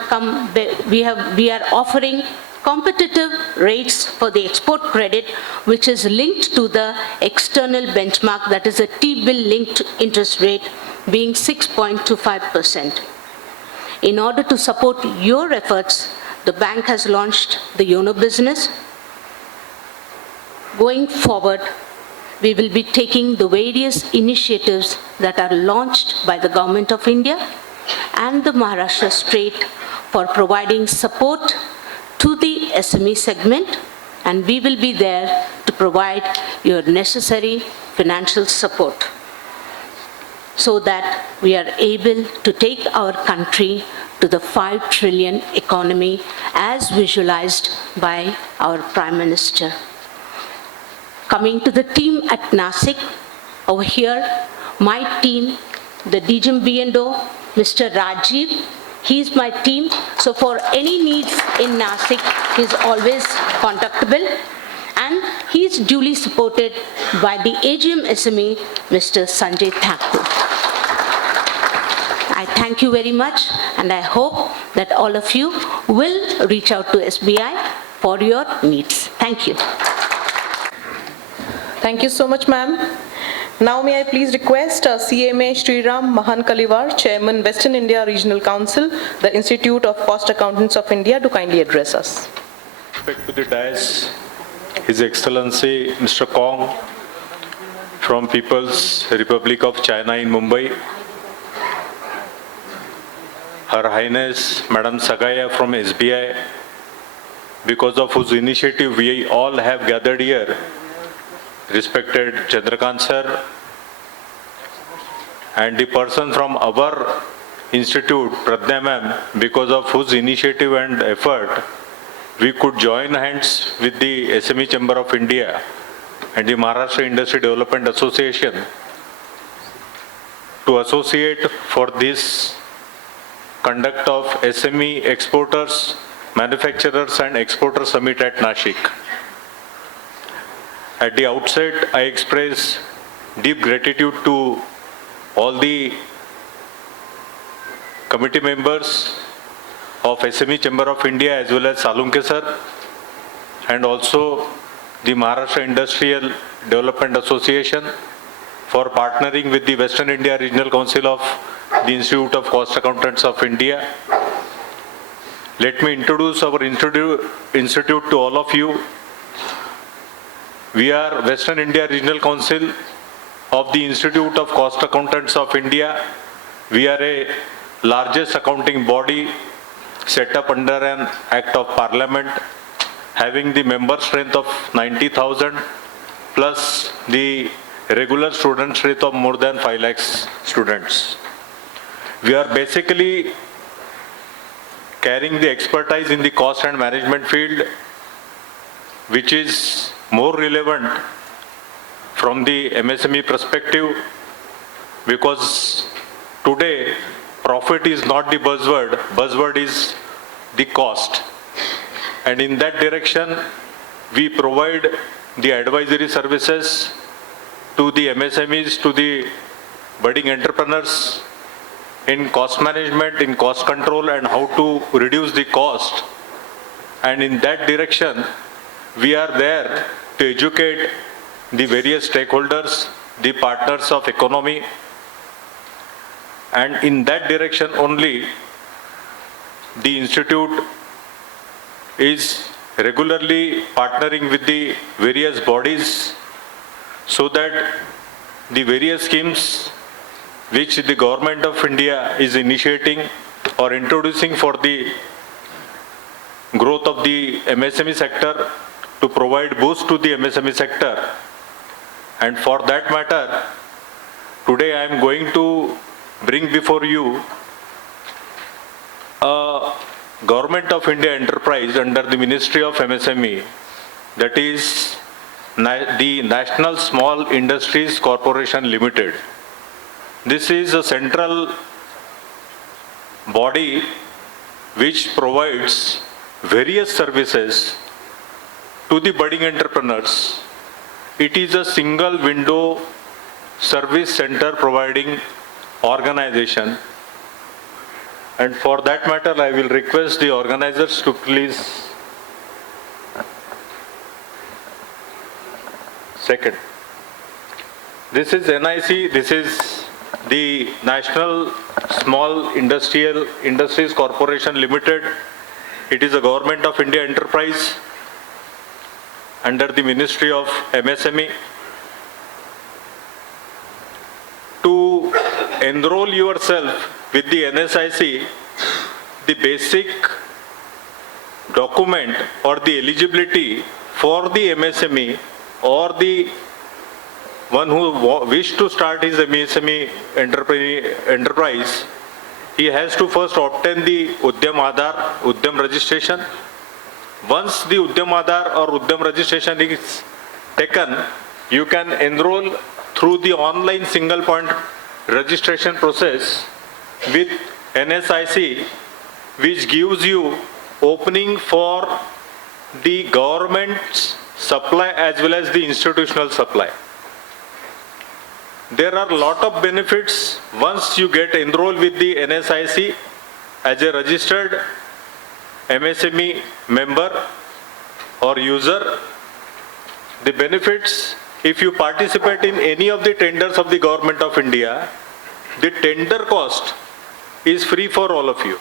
offering competitive rates for the export credit, which is linked to the external benchmark, that is a T-bill linked interest rate, being 6.25%. In order to support your efforts, the bank has launched the YONO business. Going forward, we will be taking the various initiatives that are launched by the Government of India and the Maharashtra state for providing support to the SME segment, and we will be there to provide your necessary financial support, so that we are able to take our country to the 5 trillion economy as visualized by our Prime Minister. Coming to the team at Nashik, over here, my team, the DGM B&O, Mr. Rajiv, he's my team. So for any needs in Nashik, he's always contactable. And he's duly supported by the AGM SME, Mr. Sanjay Thakur. I thank you very much, and I hope that all of you will reach out to SBI for your needs. Thank you. Thank you so much, ma'am. Now may I please request CMA Sriram Mahan Kaliwar, Chairman, Western India Regional Council, the Institute of Cost Accountants of India, to kindly address us. Respect to the dais, His Excellency Mr. Kong from People's Republic of China in Mumbai, Her Highness Madam Sagaya from SBI, because of whose initiative we all have gathered here, respected Chandrakant sir, and the person from our institute, Pradnya ma'am, because of whose initiative and effort, we could join hands with the SME Chamber of India and the Maharashtra Industry Development Association to associate for this conduct of SME exporters, manufacturers and exporter summit at Nashik. At the outset, I express deep gratitude to all the committee members of SME Chamber of India as well as Salunke sir, and also the Maharashtra Industrial Development Association for partnering with the Western India Regional Council of the Institute of Cost Accountants of India. Let me introduce our institute to all of you. We are Western India Regional Council of the Institute of Cost Accountants of India. We are a largest accounting body set up under an Act of Parliament, having the member strength of 90,000 plus the regular student strength of more than 5 lakhs students. We are basically carrying the expertise in the cost and management field, which is more relevant from the MSME perspective, because today profit is not the buzzword, buzzword is the cost. And in that direction, we provide the advisory services to the MSMEs, to the budding entrepreneurs in cost management, in cost control, and how to reduce the cost. And in that direction, we are there to educate the various stakeholders, the partners of economy, and in that direction only the institute is regularly partnering with the various bodies so that the various schemes which the government of India is initiating or introducing for the growth of the MSME sector, to provide boost to the MSME sector. And for that matter, today I am going to bring before you a Government of India enterprise under the Ministry of MSME, that is the National Small Industries Corporation Limited. This is a central body which provides various services to the budding entrepreneurs. It is a single window service center providing organization. And for that matter, I will request the organizers to please. Second. This is NIC, this is the National Small Industries Corporation Limited. It is a Government of India enterprise under the Ministry of MSME. To enroll yourself with the NSIC, the basic document or the eligibility for the MSME or the one who wish to start his MSME enterprise, he has to first obtain the Udyam Aadhar, Udyam registration. Once the Udyam Aadhar or Udyam registration is taken, you can enroll through the online single point registration process with NSIC, which gives you opening for the government's supply as well as the institutional supply. There are a lot of benefits once you get enrolled with the NSIC as a registered MSME member or user. The benefits if you participate in any of the tenders of the Government of India, the tender cost is free for all of you.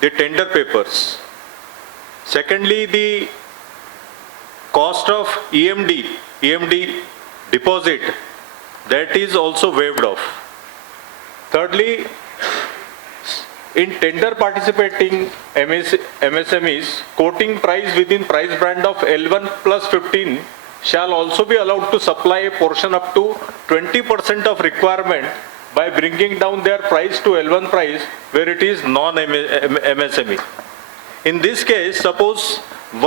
The tender papers. Secondly, the cost of EMD deposit, that is also waived off. Thirdly, in tender participating MSMEs, quoting price within price band of L1 plus 15 shall also be allowed to supply a portion up to 20% of requirement by bringing down their price to L1 price where it is non-MSME. In this case, suppose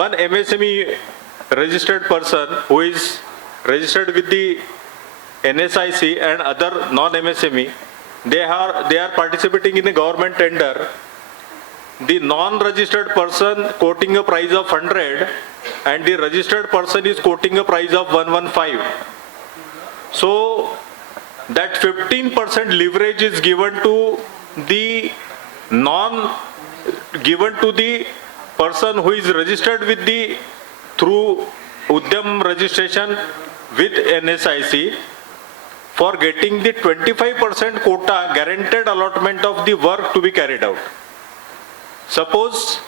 one MSME registered person who is registered with the NSIC and other non-MSME, they are participating in a government tender. The non-registered person quoting a price of 100 and the registered person is quoting a price of 115. So that 15% leverage is given to the person who is registered with the through Udyam registration with NSIC for getting the 25% quota guaranteed allotment of the work to be carried out. Suppose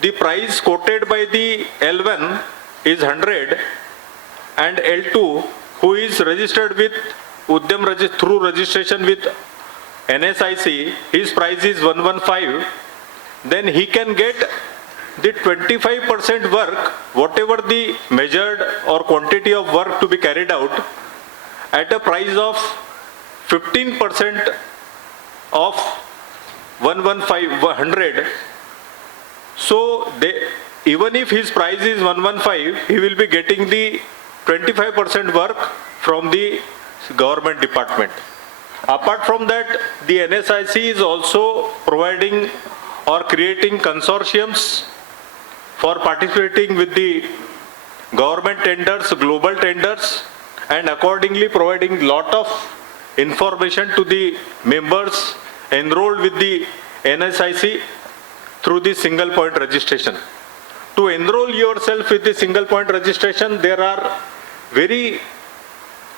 the price quoted by the L1 is 100 and L2 who is registered with Udyam through registration with NSIC, his price is 115, then he can get the 25% work, whatever the measured or quantity of work to be carried out, at a price of 15% of 100. So even if his price is 115, he will be getting the 25% work from the government department. Apart from that, the NSIC is also providing or creating consortiums for participating with the government tenders, global tenders, and accordingly providing lot of information to the members enrolled with the NSIC through the single point registration. To enroll yourself with the single point registration, there are very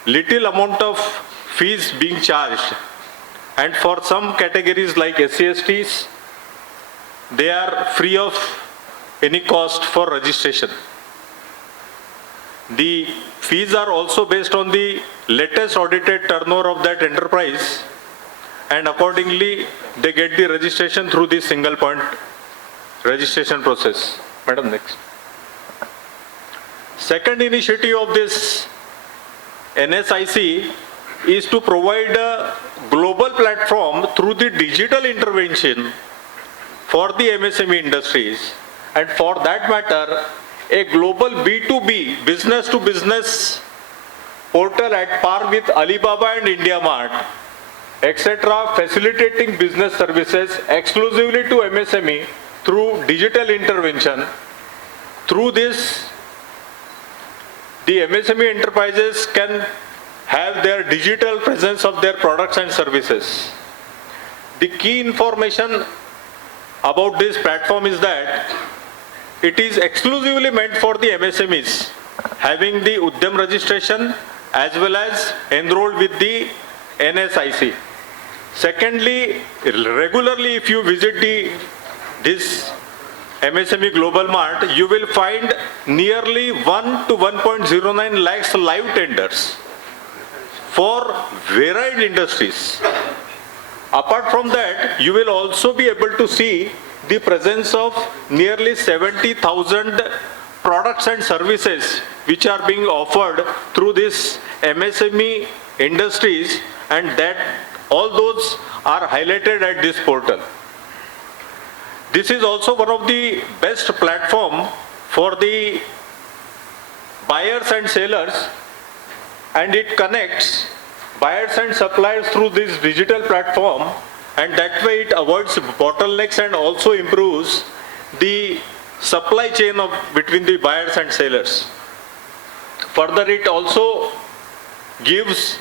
little amount of fees being charged, and for some categories like SC/STs, they are free of any cost for registration. The fees are also based on the latest audited turnover of that enterprise, and accordingly they get the registration through the single point registration process. Madam, next. Second initiative of this NSIC is to provide a global platform through the digital intervention for the MSME industries, and for that matter, a global B2B, business to business portal at par with Alibaba and IndiaMart, etc., facilitating business services exclusively to MSME through digital intervention. Through this, the MSME enterprises can have their digital presence of their products and services. The key information about this platform is that it is exclusively meant for the MSMEs having the Udyam registration as well as enrolled with the NSIC. Secondly, regularly if you visit this MSME Global Mart, you will find nearly 1 to 1.09 lakhs live tenders for varied industries. Apart from that, you will also be able to see the presence of nearly 70,000 products and services which are being offered through this MSME industries, and that all those are highlighted at this portal. This is also one of the best platform for the buyers and sellers, and it connects buyers and suppliers through this digital platform, and that way it avoids bottlenecks and also improves the supply chain between the buyers and sellers. Further, it also gives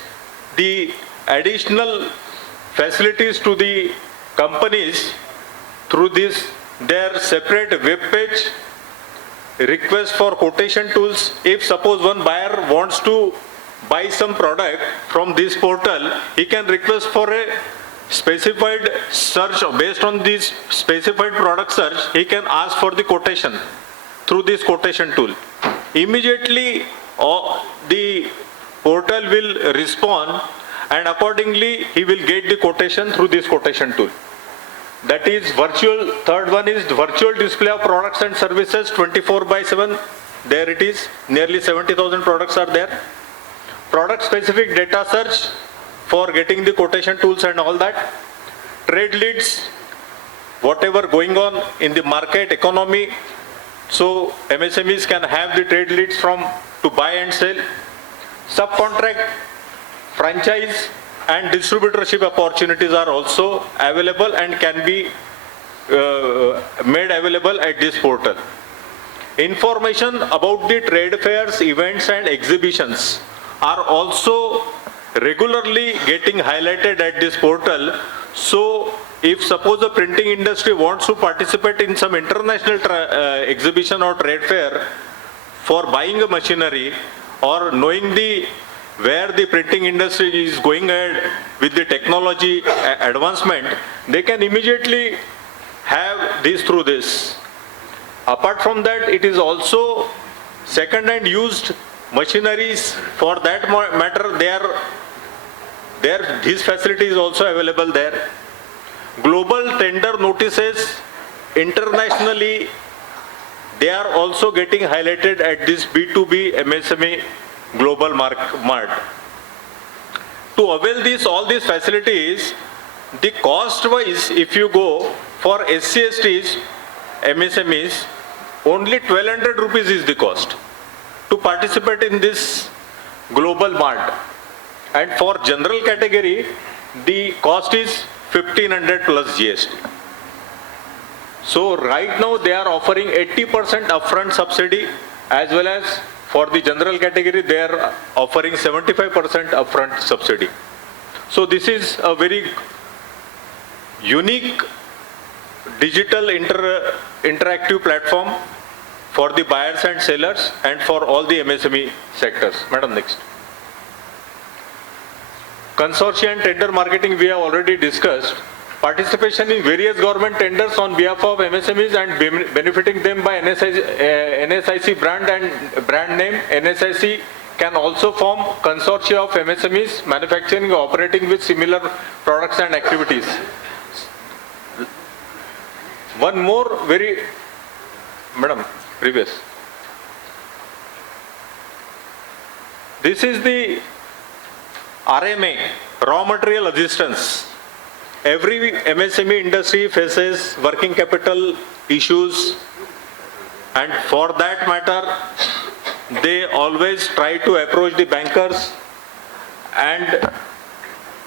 the additional facilities to the companies through their separate web page, request for quotation tools. If suppose one buyer wants to buy some product from this portal, he can request for a specified search. Based on this specified product search, he can ask for the quotation through this quotation tool. Immediately, the portal will respond, and accordingly, he will get the quotation through this quotation tool. That is virtual. Third one is virtual display of products and services 24/7. There it is. Nearly 70,000 products are there. Product specific data search for getting the quotation tools and all that. Trade leads, whatever going on in the market economy. So MSMEs can have the trade leads to buy and sell. Subcontract, franchise and distributorship opportunities are also available and can be made available at this portal. Information about the trade fairs, events and exhibitions are also regularly getting highlighted at this portal. So if suppose the printing industry wants to participate in some international exhibition or trade fair for buying a machinery or knowing where the printing industry is going ahead with the technology advancement, they can immediately have this through this. Apart from that, it is also second-hand used machineries. For that matter, this facility is also available there. Global tender notices internationally, they are also getting highlighted at this B2B MSME global mart. To avail all these facilities, the cost wise, if you go for SCSTs, MSMEs, only 1200 rupees is the cost to participate in this global mart. And for general category, the cost is 1500 plus GST. So right now they are offering 80% upfront subsidy, as well as for the general category they are offering 75% upfront subsidy. So this is a very unique digital interactive platform for the buyers and sellers and for all the MSME sectors. Madam, next. Consortia and tender marketing we have already discussed. Participation in various government tenders on behalf of MSMEs and benefiting them by NSIC brand and brand name. NSIC can also form consortia of MSMEs manufacturing or operating with similar products and activities. One more Madam, previous. This is the RMA, raw material assistance. Every MSME industry faces working capital issues, and for that matter, they always try to approach the bankers, and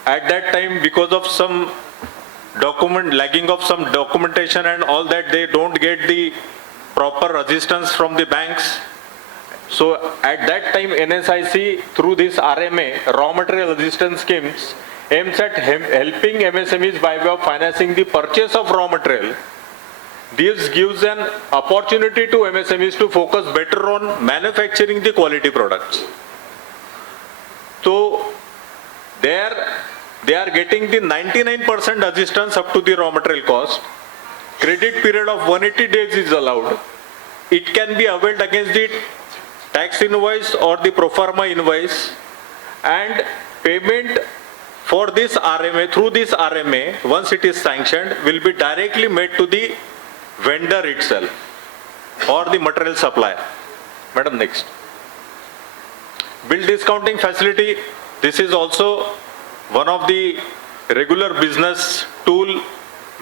at that time, because of some lagging of some documentation and all that, they don't get the proper assistance from the banks. So at that time, NSIC through this RMA, raw material assistance schemes, aims at helping MSMEs by way of financing the purchase of raw material. This gives an opportunity to MSMEs to focus better on manufacturing the quality products. So they are getting the 99% assistance up to the raw material cost. Credit period of 180 days is allowed. It can be availed against the tax invoice or the pro forma invoice, and payment for this RMA, through this RMA, once it is sanctioned, will be directly made to the vendor itself or the material supplier. Madam, next. Bill discounting facility. This is also one of the regular business tool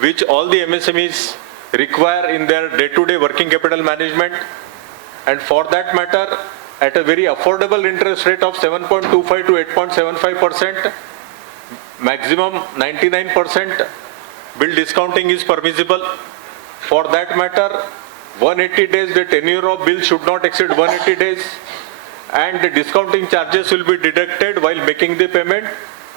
which all the MSMEs require in their day-to-day working capital management. And for that matter, at a very affordable interest rate of 7.25 to 8.75%, maximum 99% bill discounting is permissible. For that matter, 180 days, the tenure of bill should not exceed 180 days, and the discounting charges will be deducted while making the payment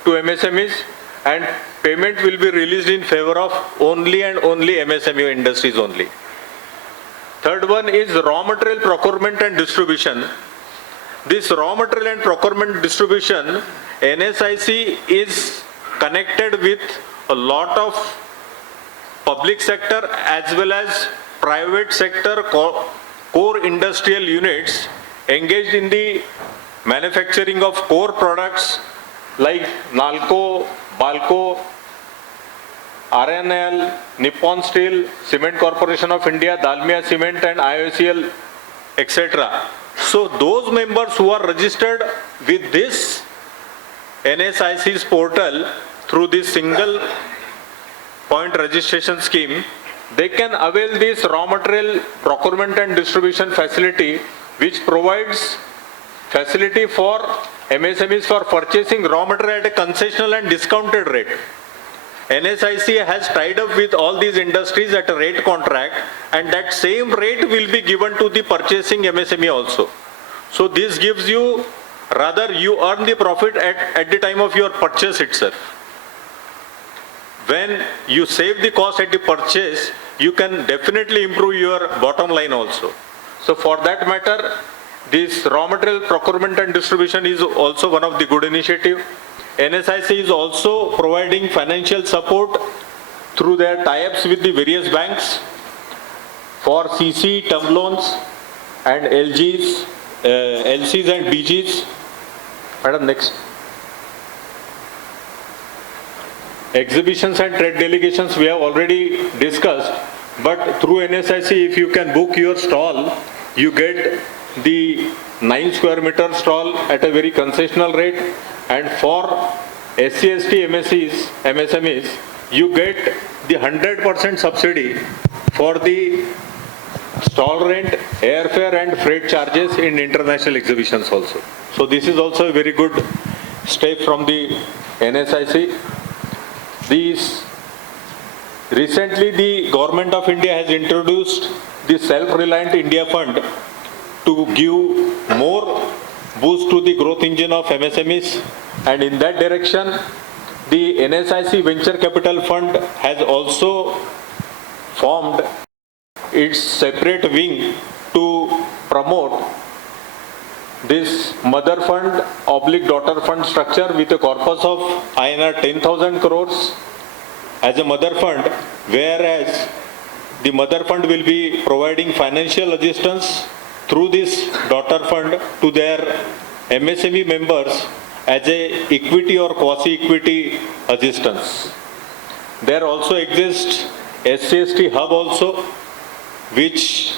to MSMEs, and payment will be released in favor of only and only MSME industries only. Third one is raw material procurement and distribution. This raw material and procurement distribution, NSIC is connected with a lot of public sector as well as private sector core industrial units engaged in the manufacturing of core products like Nalco, Balco, RNL, Nippon Steel, Cement Corporation of India, Dalmia Cement and IOCL, etc. So those members who are registered with this NSIC's portal through this single point registration scheme, they can avail this raw material procurement and distribution facility, which provides facility for MSMEs for purchasing raw material at a concessional and discounted rate. NSIC has tied up with all these industries at a rate contract, and that same rate will be given to the purchasing MSME also. So this gives you, rather you earn the profit at the time of your purchase itself. When you save the cost at the purchase, you can definitely improve your bottom line also. So for that matter, this raw material procurement and distribution is also one of the good initiative. NSIC is also providing financial support through their tie-ups with the various banks for CC, term loans and LGs, LCs and BGs. Madam, next. Exhibitions and trade delegations we have already discussed, but through NSIC, if you can book your stall, you get the 9 square meter stall at a very concessional rate, and for SC/ST MSMEs, you get the 100% subsidy for the stall rent, airfare and freight charges in international exhibitions also. So this is also a very good step from the NSIC. Recently the Government of India has introduced the Self-Reliant India Fund to give more boost to the growth engine of MSMEs, and in that direction the NSIC Venture Capital Fund has also formed its separate wing to promote this mother fund / daughter fund structure with a corpus of INR 10,000 crores as a mother fund, whereas the mother fund will be providing financial assistance through this daughter fund to their MSME members as a equity or quasi-equity assistance. There also exists SC/ST hub also, which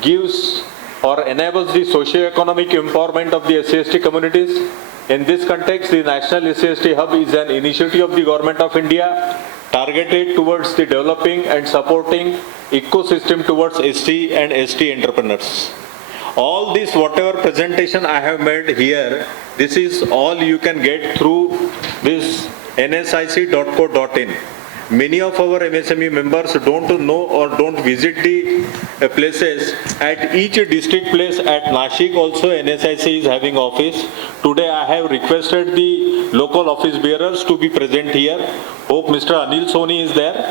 gives or enables the socio-economic empowerment of the SC/ST communities. In this context, the National SC/ST Hub is an initiative of the Government of India targeted towards the developing and supporting ecosystem towards SC and ST entrepreneurs. All this, whatever presentation I have made here, this is all you can get through this nsic.co.in. Many of our MSME members don't know or don't visit the places. At each district place at Nashik also NSIC is having office. Today I have requested the local office bearers to be present here. Hope Mr. Anil Soni is there.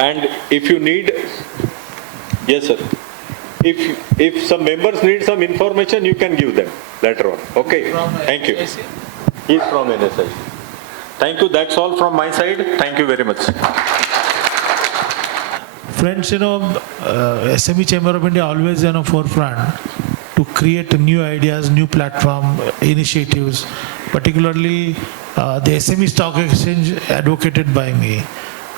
And if you need, yes sir, if some members need some information, you can give them later on. Okay, thank you. He is from NSI. Thank you. That's all from my side. Thank you very much. Friends, SME Chamber of India always in a forefront to create new ideas, new platform initiatives, particularly the SME Stock Exchange advocated by me.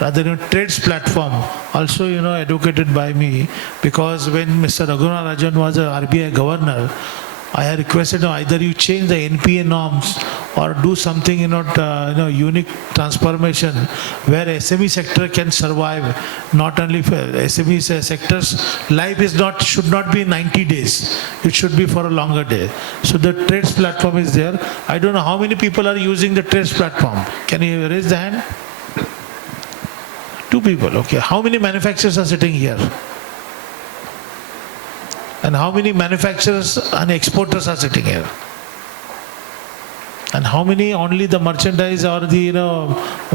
Rather, trades platform also, advocated by me, because when Mr. Raghunath Rajan was a RBI governor, I had requested either you change the NPA norms or do something, unique transformation where SME sector can survive. Not only for SME sectors, life should not be 90 days. It should be for a longer day. So the trades platform is there. I don't know how many people are using the trades platform. Can you raise the hand? 2 people, okay. How many manufacturers are sitting here? And how many manufacturers and exporters are sitting here? And how many only the merchandise or the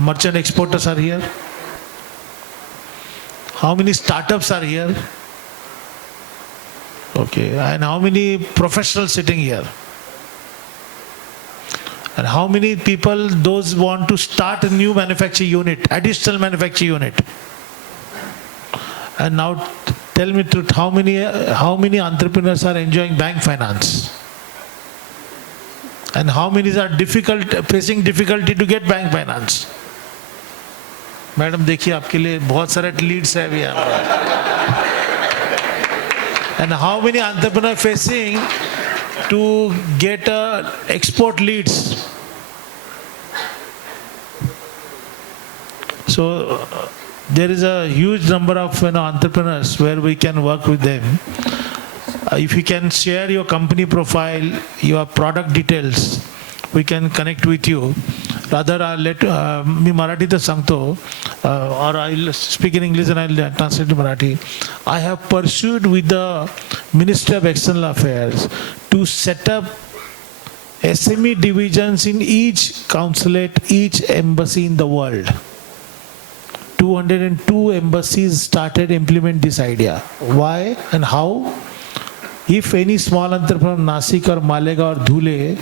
merchant exporters are here? How many startups are here? Okay, and how many professionals sitting here? And how many people, those want to start a new manufacturing unit, additional manufacturing unit? And now tell me truth, how many entrepreneurs are enjoying bank finance? And how many are facing difficulty to get bank finance? Madam देखिए आपके लिए बहुत सारे leads है अभी यहाँ पर. And how many entrepreneurs facing to get export leads? So there is a huge number of entrepreneurs where we can work with them. If you can share your company profile, your product details, we can connect with you. Rather, मी मराठी तर सांगतो, or I'll speak in English and I'll translate to Marathi. I have pursued with the Ministry of External Affairs to set up SME divisions in each consulate, each embassy in the world. 202 embassies started implement this idea. Why and how? If any small entrepreneur from Nashik or Malegaon or Dhule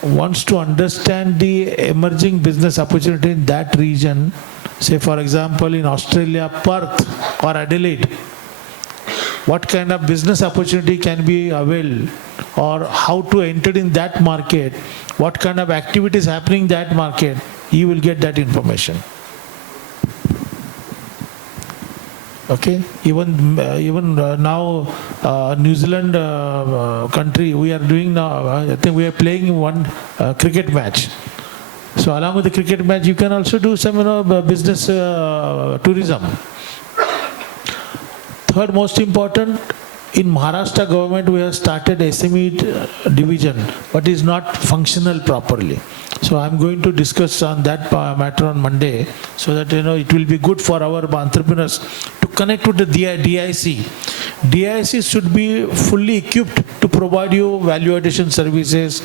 wants to understand the emerging business opportunity in that region, say for example in Australia, Perth or Adelaide, what kind of business opportunity can be availed or how to enter in that market, what kind of activities happening in that market, you will get that information. Okay, even now New Zealand country, we are doing now, I think we are playing one cricket match. So along with the cricket match, you can also do some business tourism. Third most important, in Maharashtra government we have started SME division, but is not functional properly. So I'm going to discuss on that matter on Monday, so that it will be good for our entrepreneurs to connect with the DIC. DIC should be fully equipped to provide you value addition services,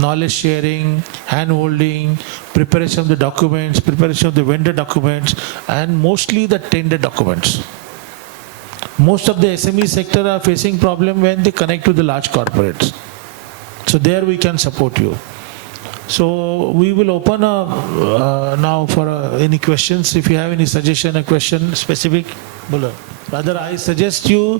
knowledge sharing, hand holding, preparation of the documents, preparation of the vendor documents, and mostly the tender documents. Most of the SME sector are facing problem when they connect to the large corporates. So there we can support you. So we will open now for any questions. If you have any suggestion, a question specific, rather I suggest you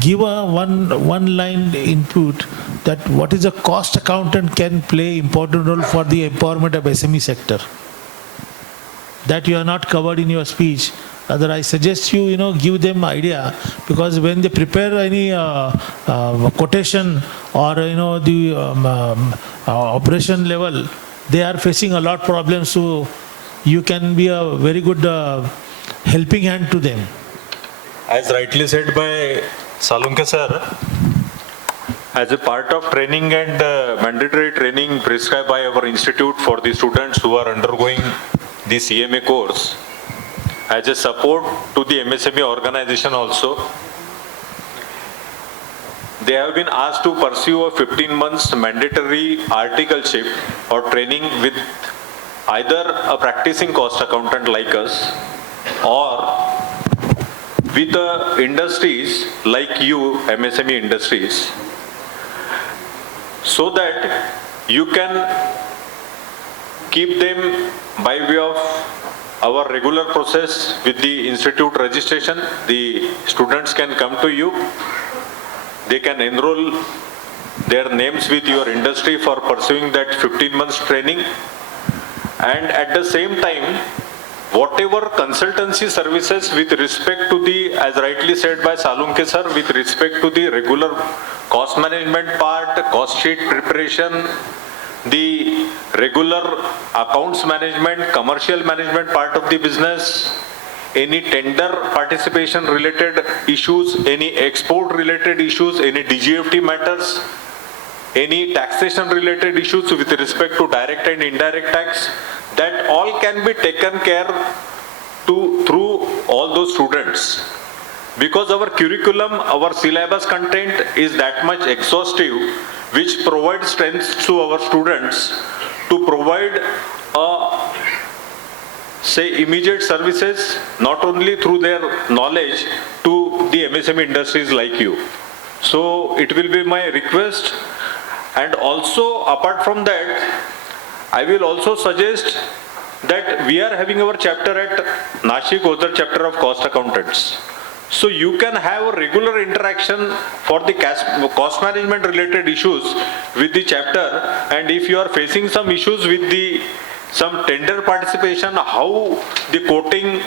give a one line input that what is a cost accountant can play important role for the empowerment of SME sector. That you are not covered in your speech. Rather, I suggest you, give them idea, because when they prepare any quotation or, the operation level, they are facing a lot of problems. So you can be a very good helping hand to them. As rightly said by Salunke sir, as a part of training and mandatory training prescribed by our institute for the students who are undergoing the CMA course, as a support to the MSME organization also, they have been asked to pursue a 15 months mandatory articleship or training with either a practicing cost accountant like us or with the industries like you, MSME industries, so that you can keep them by way of our regular process with the institute registration. The students can come to you, they can enroll their names with your industry for pursuing that 15 months training, and at the same time, whatever consultancy services with respect to the, as rightly said by Salunke sir, with respect to the regular cost management part, cost sheet preparation, the regular accounts management, commercial management part of the business, any tender participation related issues, any export related issues, any DGFT matters, any taxation related issues with respect to direct and indirect tax, that all can be taken care through all those students. Because our curriculum, our syllabus content is that much exhaustive, which provides strength to our students to provide a say immediate services, not only through their knowledge to the MSME industries like you. So it will be my request, and also apart from that, I will also suggest that we are having our chapter at Nashik, other chapter of cost accountants. So you can have a regular interaction for the cost management related issues with the chapter, and if you are facing some issues with some tender participation, how the quoting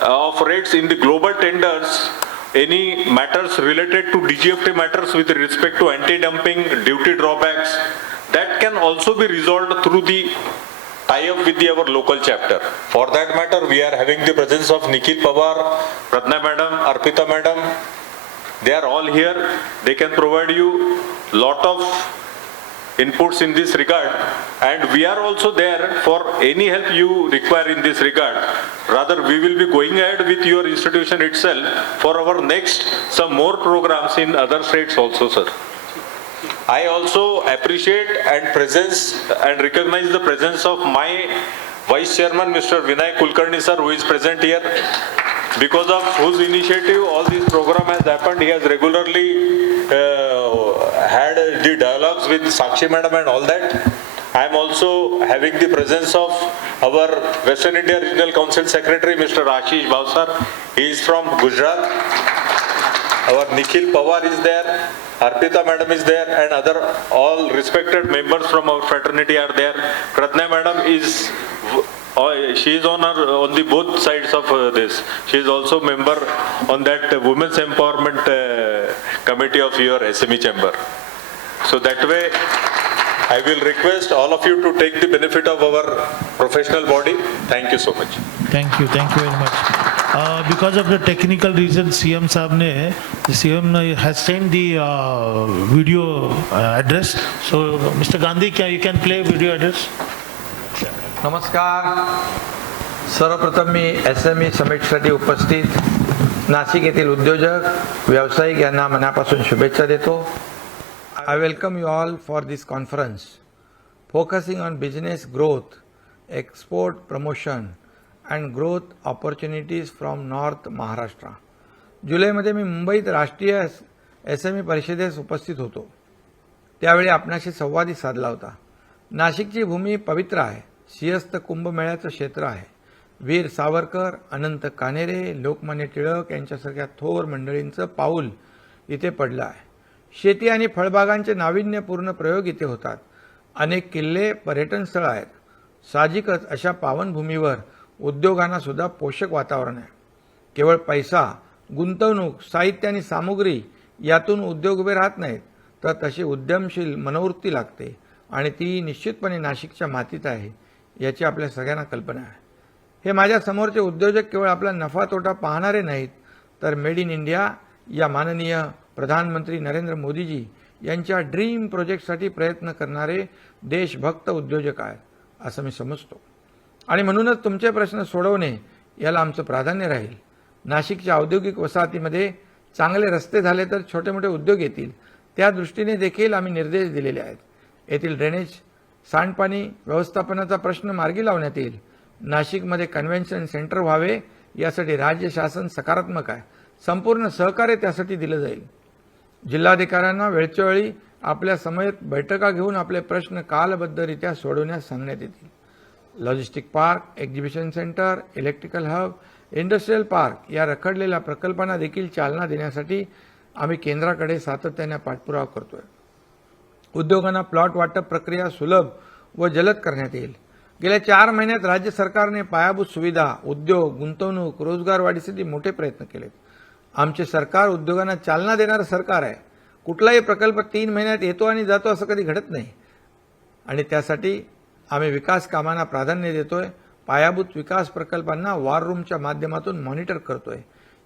of rates in the global tenders, any matters related to DGFT matters with respect to anti-dumping, duty drawbacks, that can also be resolved through the tie-up with our local chapter. For that matter, we are having the presence of Nikhil Pawar, Pratna Madam, Arpita Madam. They are all here. They can provide you lot of inputs in this regard, and we are also there for any help you require in this regard. Rather, we will be going ahead with your institution itself for our next some more programs in other states also, sir. I also appreciate and recognize the presence of my Vice Chairman, Mr. Vinay Kulkarni sir, who is present here. Because of whose initiative all this program has happened, he has regularly had the dialogues with Sakshi Madam and all that. I am also having the presence of our Western India Regional Council Secretary, Mr. Ashish Bhav sir. He is from Gujarat. Our Nikhil Pawar is there, Arpita Madam is there, and other all respected members from our fraternity are there. Pratna Madam is, she is on the both sides of this. She is also member on that Women's Empowerment Committee of your SME chamber. So that way, I will request all of you to take the benefit of our professional body. Thank you so much. Thank you very much. Because of the technical reasons, CM has sent the video address. So, Mr. Gandhi, you can play video address. नमस्कार. सर्वप्रथम मी SME समिटसाठी उपस्थित नाशिक येथील उद्योजक व्यावसायिक यांना मनापासून शुभेच्छा देतो. I welcome you all for this conference focusing on business growth, export promotion and growth opportunities from North Maharashtra. जुलैमध्ये मी मुंबईत राष्ट्रीय SME परिषदेस उपस्थित होतो. त्यावेळी आपणाशी संवाद साधला होता. नाशिकची भूमी पवित्र आहे. सिंहस्थ कुंभमेळ्याचं क्षेत्र आहे. वीर सावरकर, अनंत कानेरे, लोकमान्य टिळक यांच्यासारख्या थोर मंडळींचं पाऊल इथे पडलं आहे. शेती आणि फळबागांचे नाविन्यपूर्ण प्रयोग इथे होतात. अनेक किल्ले, पर्यटन स्थळ आहेत. साहजिकच अशा पावनभूमीवर उद्योगांना सुद्धा पोषक वातावरण आहे. केवळ पैसा, गुंतवणूक, साहित्य आणि सामुग्री यातून उद्योग उभे राहत नाहीत, तर तशी उद्यमशील मनोवृत्ती लागते आणि ती निश्चितपणे नाशिकच्या मातीत आहे याची आपल्या सगळ्यांना कल्पना आहे. हे माझ्या समोरचे उद्योजक केवळ आपला नफा तोटा पाहणारे नाहीत, तर मेड इन इंडिया या माननीय प्रधानमंत्री नरेंद्र मोदीजी यांच्या ड्रीम प्रोजेक्टसाठी प्रयत्न करणारे देशभक्त उद्योजक आहेत असं मी समजतो. आणि म्हणूनच तुमचे प्रश्न सोडवणे याला आमचं प्राधान्य राहील. नाशिकच्या औद्योगिक वसाहतीमध्ये चांगले रस्ते झाले तर छोटे मोठे उद्योग येतील, त्या दृष्टीने देखील आम्ही निर्देश दिलेले आहेत. येथील ड्रेनेज, सांडपाणी व्यवस्थापनाचा प्रश्न मार्गी लावण्यात येईल. नाशिकमध्ये कन्व्हेन्शन सेंटर व्हावे यासाठी राज्य शासन सकारात्मक आहे. संपूर्ण सहकार्य त्यासाठी दिलं जाईल. जिल्हाधिकाऱ्यांना वेळच्या वेळी आपल्या समयेत बैठका घेऊन आपले प्रश्न कालबद्धरित्या सोडवण्यास सांगण्यात येतील. Logistic park, exhibition centre, electrical hub, industrial park या रखडलेल्या प्रकल्पांना देखील चालना देण्यासाठी आम्ही केंद्राकडे सातत्याने पाठपुरावा करतोय. उद्योगांना प्लॉट वाटप प्रक्रिया सुलभ व जलद करण्यात येईल. गेल्या 4 महिन्यात राज्य सरकारने पायाभूत सुविधा, उद्योग, गुंतवणूक, रोजगार वाढीसाठी मोठे प्रयत्न केलेत. आमचे सरकार उद्योगांना चालना देणारं सरकार आहे. कुठलाही प्रकल्प 3 महिन्यात येतो आणि जातो असं कधी घडत नाही. आणि त्यासाठी आम्ही विकास कामांना प्राधान्य देतोय. पायाभूत विकास प्रकल्पांना वॉर रूमच्या माध्यमातून मॉनिटर करतोय.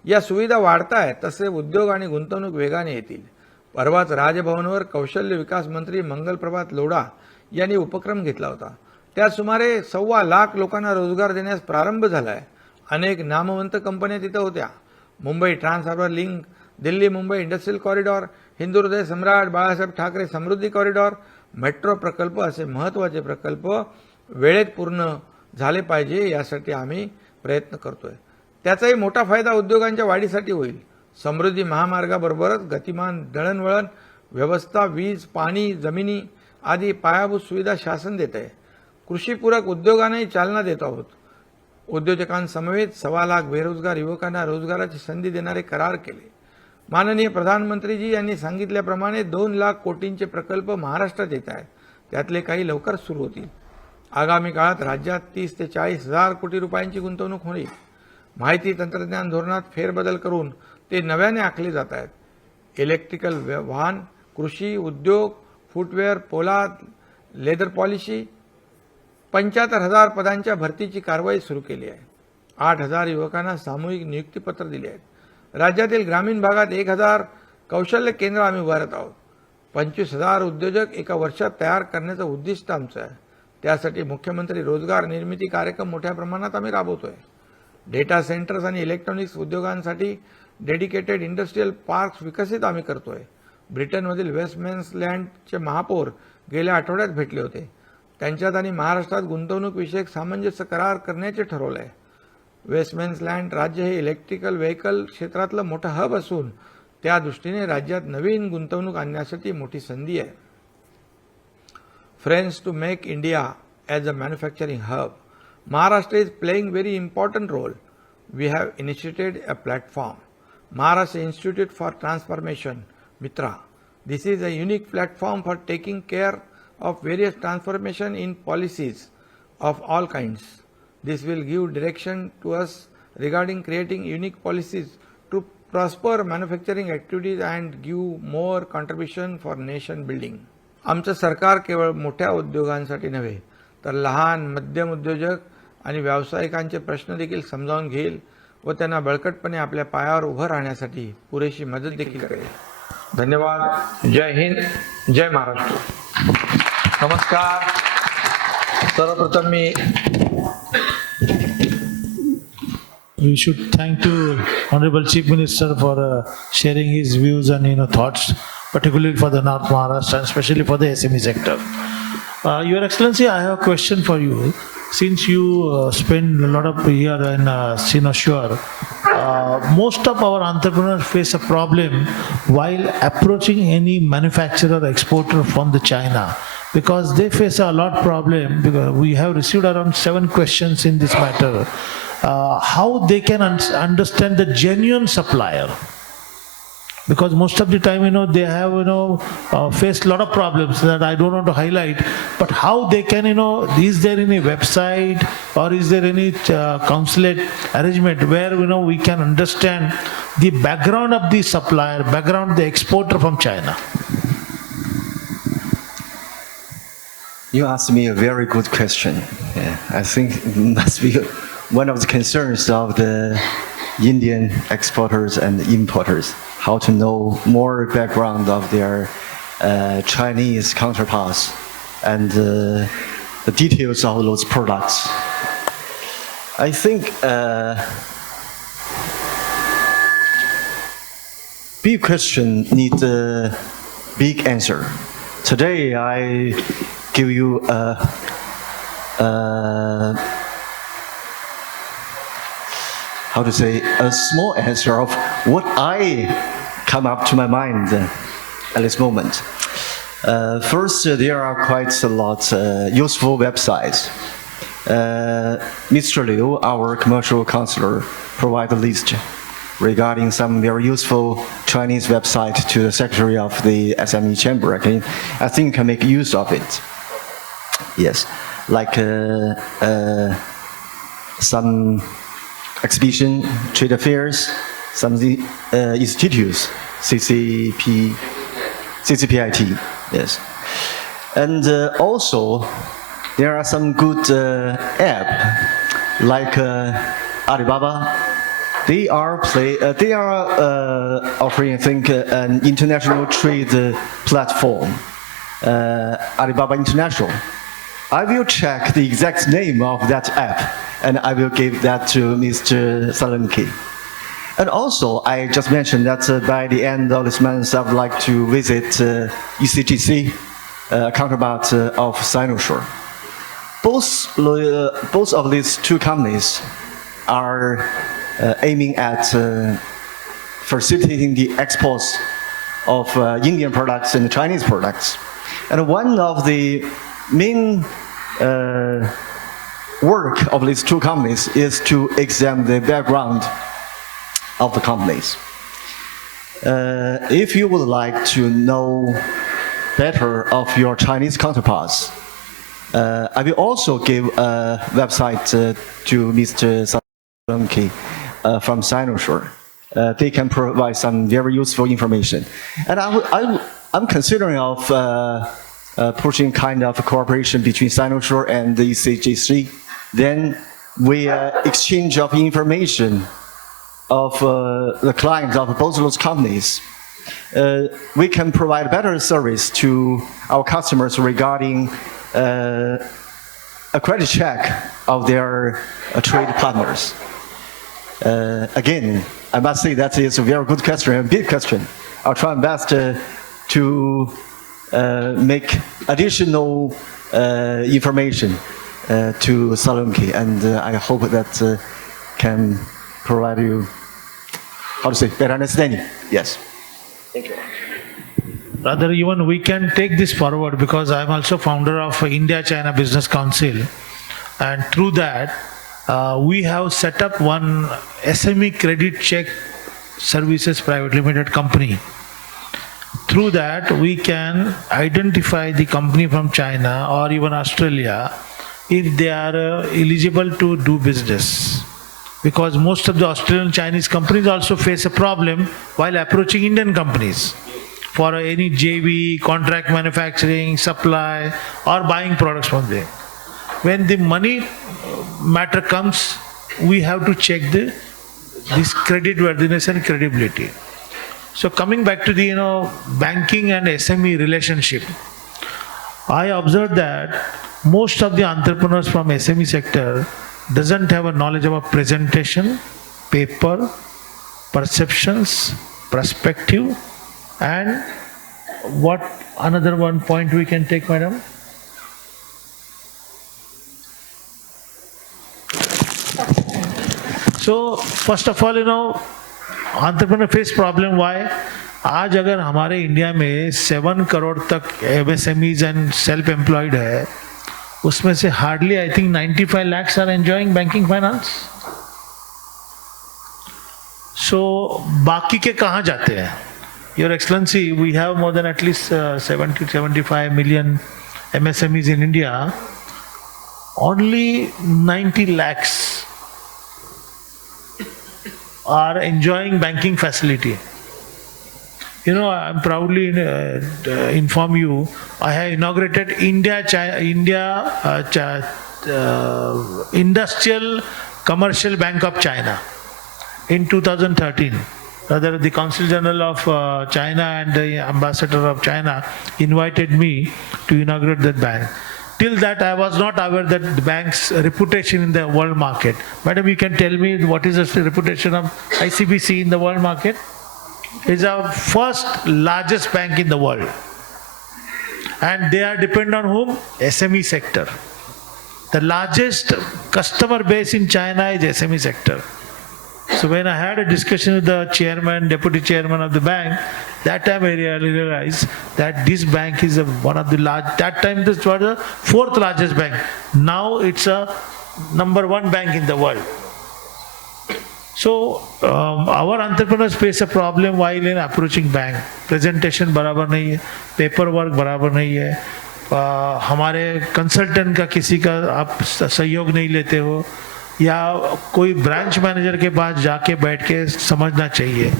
या सुविधा वाढतायत तसे उद्योग आणि गुंतवणूक वेगाने येतील. परवाच राजभवनवर कौशल्य विकास मंत्री मंगलप्रभात लोढा यांनी उपक्रम घेतला होता. त्यात सुमारे 1.25 लाख लोकांना रोजगार देण्यास प्रारंभ झाला आहे. अनेक नामवंत कंपन्या तिथे होत्या. Mumbai trans harbour link, Delhi Mumbai industrial corridor, हिंदुहृदय सम्राट बाळासाहेब ठाकरे समृद्धी कॉरिडॉर, मेट्रो प्रकल्प असे महत्त्वाचे प्रकल्प वेळेत पूर्ण झाले पाहिजे यासाठी आम्ही प्रयत्न करतोय. त्याचाही मोठा फायदा उद्योगांच्या वाढीसाठी होईल. समृद्धी महामार्गाबरोबरच गतिमान दळणवळण व्यवस्था, वीज, पाणी, जमिनी आदी पायाभूत सुविधा शासन देत आहे. कृषीपूरक उद्योगांनाही चालना देत आहोत. उद्योजकांसमवेत 1.25 लाख बेरोजगार युवकांना रोजगाराची संधी देणारे करार केले. माननीय प्रधानमंत्रीजी यांनी सांगितल्याप्रमाणे 2 लाख कोटींचे प्रकल्प महाराष्ट्रात येत आहेत. त्यातले काही लवकर सुरू होतील. आगामी काळात राज्यात 30 ते 40 हजार कोटी रुपयांची गुंतवणूक होईल. माहिती तंत्रज्ञान धोरणात फेरबदल करून ते नव्याने आखले जात आहेत. इलेक्ट्रिकल वाहन, कृषी, उद्योग, फुटवेअर, पोलाद, लेदर पॉलिशी 75,000 पदांच्या भरतीची कारवाई सुरू केली आहे. 8,000 युवकांना सामूहिक नियुक्तीपत्र दिले आहेत. राज्यातील ग्रामीण भागात 1,000 कौशल्य केंद्र आम्ही उभारत आहोत. 25,000 उद्योजक एका वर्षात तयार करण्याचं उद्दिष्ट आमचं आहे. त्यासाठी मुख्यमंत्री रोजगार निर्मिती कार्यक्रम मोठ्या प्रमाणात आम्ही राबवतोय. डेटा सेंटर्स आणि इलेक्ट्रॉनिक्स उद्योगांसाठी डेडिकेटेड इंडस्ट्रियल पार्क्स विकसित आम्ही करतोय. ब्रिटनमधील वेस्टमिन्स्टरचे महापौर गेल्या आठवड्यात भेटले होते. त्यांच्यात आणि महाराष्ट्रात गुंतवणूक विषयक सामंजस्य करार करण्याचे ठरवले आहे. वेस्टमिन्स्टरलँड राज्य हे इलेक्ट्रिकल व्हेकल क्षेत्रातलं मोठं हब असून त्या दृष्टीने राज्यात नवीन गुंतवणूक आणण्यासाठी मोठी संधी आहे. Friends, to make India as a manufacturing hub, Maharashtra is playing very important role. We have initiated a platform, Maharashtra Institute for Transformation, Mitra. This is a unique platform for taking care of various transformation in policies of all kinds. This will give direction to us regarding creating unique policies to prosper manufacturing activities and give more contribution for nation building. आमचं सरकार केवळ मोठ्या उद्योगांसाठी नव्हे तर लहान, मध्यम उद्योजक आणि व्यावसायिकांचे प्रश्न देखील समजावून घेईल व त्यांना बळकटपणे आपल्या पायावर उभं राहण्यासाठी पुरेशी मदत देखील करेल. धन्यवाद. जय हिंद, जय महाराष्ट्र. नमस्कार. सर्वप्रथम मी We should thank to Honorable Chief Minister for sharing his views and thoughts, particularly for the North Maharashtra and especially for the SME sector. Your Excellency, I have a question for you. Since you spend a lot of year in Sinashore, most of our entrepreneurs face a problem while approaching any manufacturer or exporter from the China, because they face a lot problem, because we have received around 7 questions in this matter. How they can understand the genuine supplier, because most of the time they have faced a lot of problems that I don't want to highlight, but how they can is there any website or is there any consulate arrangement where we can understand the background of the supplier, background of the exporter from China? You asked me a very good question. I think it must be one of the concerns of the Indian exporters and importers, how to know more background of their Chinese counterparts and the details of those products. I think big question needs a big answer. Today I give you how to say, a small answer of what I come up to my mind at this moment. First, there are quite a lot useful websites. Mr. Liu, our commercial counselor, provide a list regarding some very useful Chinese website to the secretary of the SME chamber. I think can make use of it. Yes, like some exhibition, trade affairs, some institutes, CCPIT, yes. And also, there are some good app, like Alibaba. They are offering, I think, an international trade platform, Alibaba International. I will check the exact name of that app, and I will give that to Mr. Salanki. And also, I just mentioned that by the end of this month, I would like to visit ECGC, counterpart of Sinosure. both of these two companies are aiming at facilitating the exports of Indian products and Chinese products. And one of the main work of these two companies is to examine the background of the companies. If you would like to know better of your Chinese counterparts, I will also give a website to Mr. Salomke from Sinosure. They can provide some very useful information. And I'm considering of pushing kind of a cooperation between Sinosure and the CGC. Then we exchange of information of the clients of both those companies. We can provide better service to our customers regarding a credit check of their trade partners. Again, I must say that is a very good question, a big question. I'll try my best to make additional information to Salomke, and I hope that can provide you, how to say, better understanding. Yes. Thank you. Rather, even we can take this forward, because I'm also founder of India-China Business Council, and through that, we have set up one SME credit check services private limited company. Through that, we can identify the company from China or even Australia if they are eligible to do business. Because most of the Australian Chinese companies also face a problem while approaching Indian companies for any JV, contract manufacturing, supply, or buying products from them. When the money matter comes, we have to check this credit worthiness and credibility. So coming back to the banking and SME relationship, I observed that most of the entrepreneurs from SME sector doesn't have a knowledge about presentation, paper, perceptions, perspective, and what another one point we can take, madam? So first of all, entrepreneur face problem why? आज अगर हमारे India में 7 करोड़ तक MSMEs and self employed है, उसमें से hardly I think 95 lakhs are enjoying banking finance. So बाकी के कहाँ जाते हैं? Your excellency, we have more than at least 70-75 million MSMEs in India. Only 90 lakhs are enjoying banking facility. I'm proudly inform you, I have inaugurated Industrial Commercial Bank of China in 2013. Rather, the Consul General of China and the Ambassador of China invited me to inaugurate that bank. Till that, I was not aware that the bank's reputation in the world market. Madam, you can tell me what is the reputation of ICBC in the world market? It's our first largest bank in the world. And they are dependent on whom? SME sector. The largest customer base in China is SME sector. So when I had a discussion with the chairman, deputy chairman of the bank, that time I realized that this bank is one of the large, that time this was the 4th largest bank. Now it's a number 1 bank in the world. So our entrepreneurs face a problem while in approaching bank. Presentation बराबर नहीं है, paper work बराबर नहीं है, हमारे consultant का किसी का आप सहयोग नहीं लेते हो, या कोई ब्रांच मैनेजर के पास जाके बैठ के समझना चाहिए.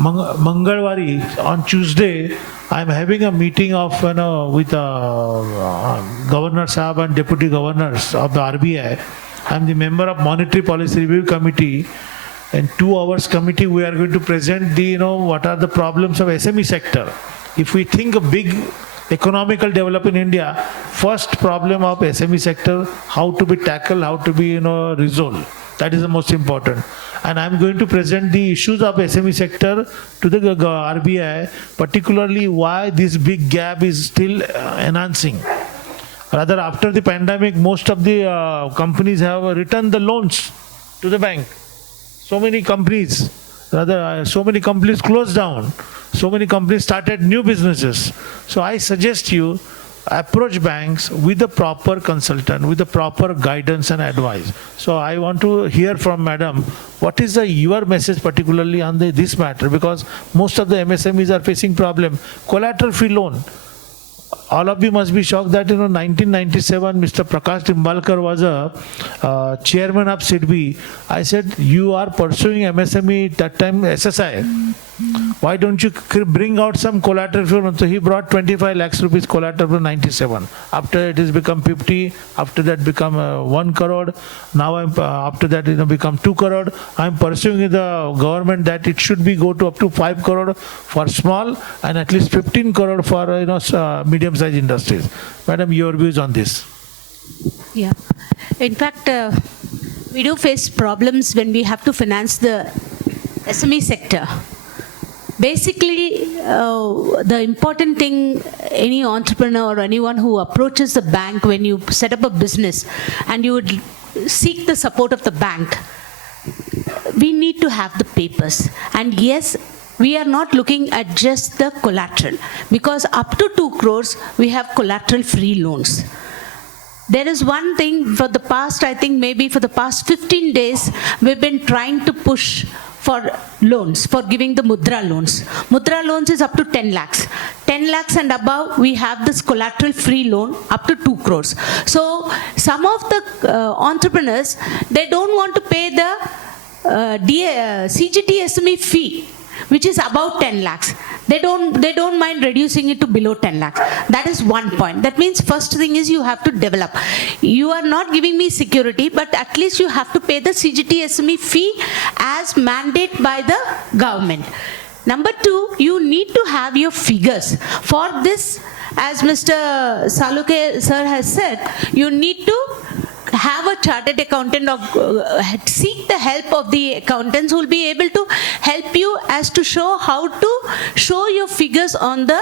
Mangalwari on Tuesday I am having a meeting of with Governor Saab and Deputy Governors of the RBI. I am the member of Monetary Policy Review Committee. In 2 hours committee, we are going to present the what are the problems of SME sector. If we think a big economical development in India, first problem of SME sector, how to be tackled, how to be resolved. That is the most important. And I am going to present the issues of SME sector to the RBI, particularly why this big gap is still enhancing. Rather, after the pandemic, most of the companies have returned the loans to the bank. So many companies, so many companies closed down. So many companies started new businesses. So I suggest you approach banks with the proper consultant, with the proper guidance and advice. So I want to hear from Madam, what is your message particularly on this matter? Because most of the MSMEs are facing problem. Collateral-free loan. All of you must be shocked that 1997 Mr. Prakash Timbalkar was a chairman of SIDBI. I said, you are pursuing MSME that time SSI. Why don't you bring out some collateral? So he brought 25 lakhs rupees collateral for 97. After it has become 50. After that become 1 crore. Now after that become 2 crore. I'm pursuing the government that it should be go to up to 5 crore for small and at least 15 crore for medium-sized industries. Madam, your views on this? Yeah. In fact, we do face problems when we have to finance the SME sector. Basically, the important thing, any entrepreneur or anyone who approaches the bank when you set up a business and you would seek the support of the bank, we need to have the papers. And yes, we are not looking at just the collateral, because up to 2 crores, we have collateral-free loans. There is one thing for the past, I think maybe for the past 15 days, we've been trying to push for loans, for giving the Mudra loans. Mudra loans is up to 10 lakhs. 10 lakhs and above, we have this collateral-free loan up to 2 crores. So some of the entrepreneurs, they don't want to pay the CGT SME fee, which is about 10 lakhs. They don't mind reducing it to below 10 lakhs. That is one point. That means first thing is you have to develop. You are not giving me security, but at least you have to pay the CGT SME fee as mandated by the government. Number 2, you need to have your figures. For this, as Mr. Saluke sir has said, you need to have a chartered accountant or seek the help of the accountants who will be able to help you as to show how to show your figures on the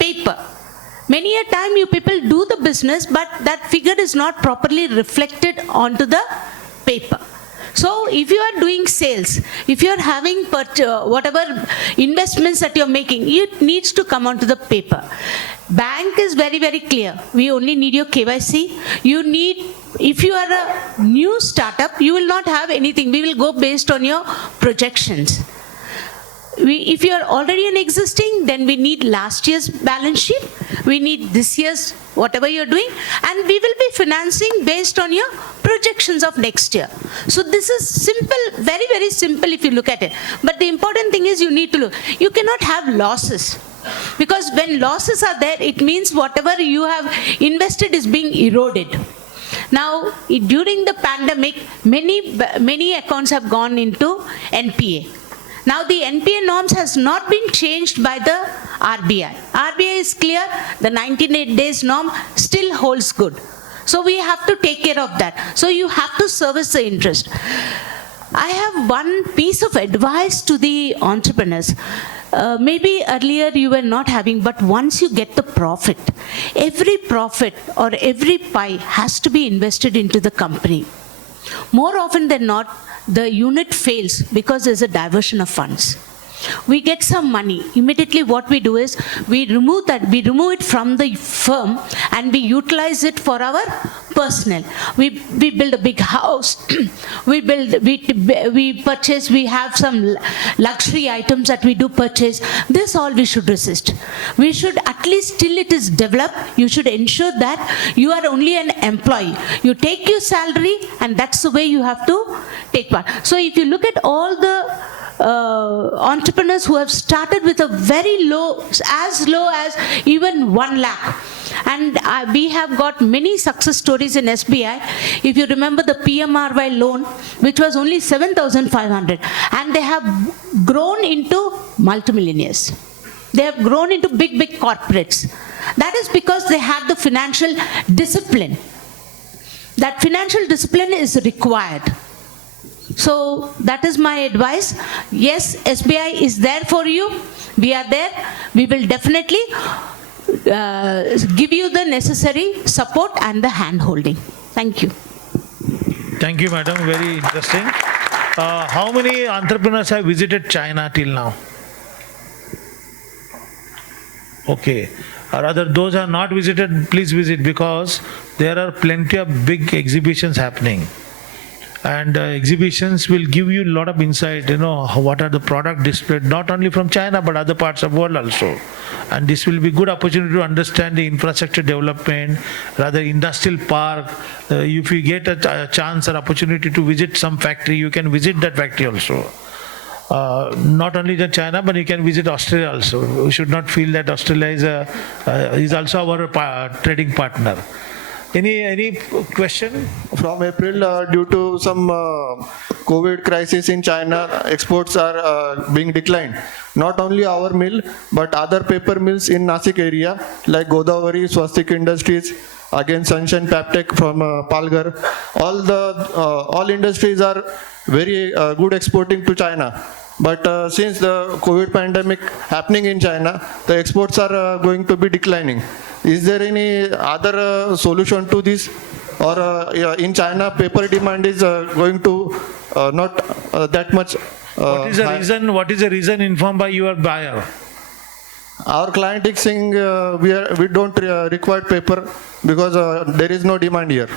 paper. Many a time you people do the business, but that figure is not properly reflected onto the paper. So if you are doing sales, if you are having whatever investments that you are making, it needs to come onto the paper. Bank is very, very clear. We only need your KYC. You need, if you are a new startup, you will not have anything. We will go based on your projections. If you are already an existing, then we need last year's balance sheet. We need this year's whatever you're doing, and we will be financing based on your projections of next year. So this is simple, very, very simple if you look at it. But the important thing is you need to look. You cannot have losses. Because when losses are there, it means whatever you have invested is being eroded. Now, during the pandemic, many accounts have gone into NPA. Now, the NPA norms has not been changed by the RBI. RBI is clear, the 98 days norm still holds good. So we have to take care of that. So you have to service the interest. I have one piece of advice to the entrepreneurs. Maybe earlier you were not having, but once you get the profit, every profit or every pie has to be invested into the company. More often than not, the unit fails because there's a diversion of funds. We get some money. Immediately what we do is we remove it from the firm and we utilize it for our personnel. We build a big house, we purchase, we have some luxury items that we do purchase. This all we should resist. We should, at least till it is developed, you should ensure that you are only an employee. You take your salary and that's the way you have to take part. So if you look at all the entrepreneurs who have started with a very low, as low as even 1 lakh. And we have got many success stories in SBI. If you remember the PMRY loan, which was only 7,500, and they have grown into multimillionaires. They have grown into big, big corporates. That is because they had the financial discipline. That financial discipline is required. So that is my advice. Yes, SBI is there for you. We are there. We will definitely give you the necessary support and the hand-holding. Thank you. Thank you, madam. Very interesting. How many entrepreneurs have visited China till now? Okay. Or rather, those who are not visited, please visit, because there are plenty of big exhibitions happening. And exhibitions will give you a lot of insight, what are the product displayed, not only from China, but other parts of the world also. And this will be good opportunity to understand the infrastructure development, rather industrial park. If you get a chance or opportunity to visit some factory, you can visit that factory also. Not only the China, but you can visit Australia also. We should not feel that Australia is also our trading partner. Any question? From April, due to some COVID crisis in China, exports are being declined. Not only our mill, but other paper mills in Nashik area, like Godavari, Swastik Industries, again Sunshine Paptech from Palghar. All industries are very good exporting to China. But since the COVID pandemic happening in China, the exports are going to be declining. Is there any other solution to this? Or in China, paper demand is going to not that much. What is the reason? What is the reason informed by your buyer? Our client is saying we don't require paper because there is no demand here.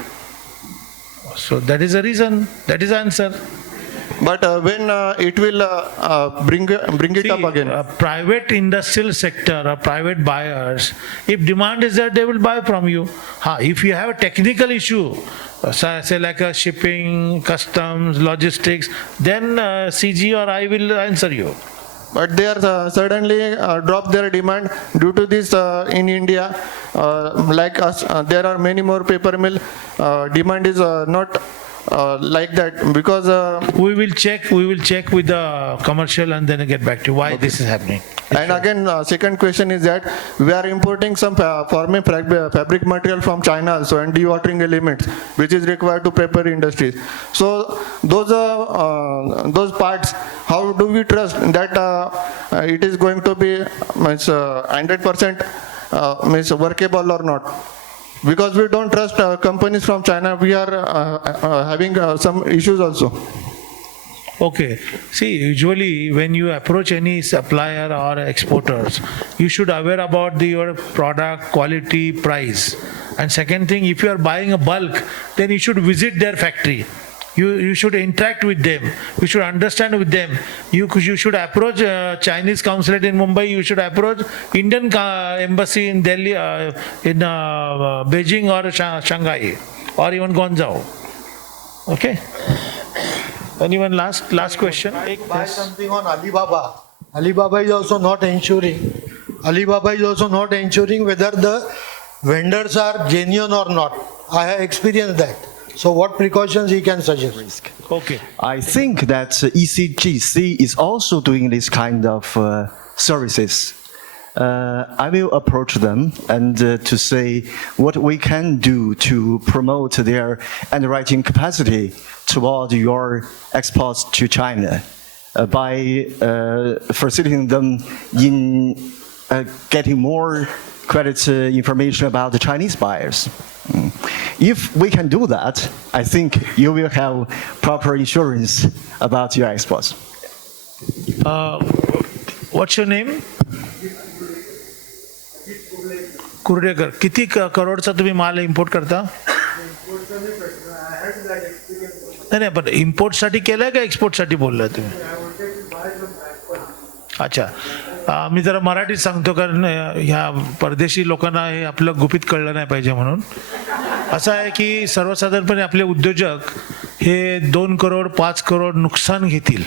So that is the reason. That is the answer. But when it will bring it up again? Private industrial sector or private buyers, if demand is there, they will buy from you. If you have a technical issue, say like a shipping, customs, logistics, then CG or I will answer you. But they are suddenly drop their demand due to this in India. Like us, there are many more paper mill. Demand is not like that because we will check with the commercial and then get back to you why this is happening. And again, second question is that we are importing some forming fabric material from China also and dewatering elements which is required to paper industries. So those parts, how do we trust that it is going to be 100% workable or not? Because we don't trust companies from China, we are having some issues also. Okay. See, usually when you approach any supplier or exporters, you should aware about your product, quality, price. And second thing, if you are buying a bulk, then you should visit their factory. You should interact with them. You should understand with them. You should approach Chinese consulate in Mumbai. You should approach Indian embassy in Delhi, in Beijing or Shanghai, or even Guangzhou. Okay. Anyone last question? Buy something on Alibaba. Alibaba is also not ensuring. Alibaba is also not ensuring whether the vendors are genuine or not. I have experienced that. So what precautions he can suggest? Okay. I think that ECGC is also doing this kind of services. I will approach them and to say what we can do to promote their underwriting capacity toward your exports to China by facilitating them in getting more credit information about the Chinese buyers. If we can do that, I think you will have proper insurance about your exports. What's your name? कुर्डेकर. किती करोडचा तुम्ही माल import करता? नाही पण import साठी केलाय का export साठी बोललाय तुम्ही? अच्छा. मी जरा मराठीत सांगतो कारण ह्या परदेशी लोकांना हे आपलं गुपित कळलं नाही पाहिजे म्हणून. असं आहे की सर्वसाधारणपणे आपले उद्योजक हे 2 करोड 5 करोड नुकसान घेतील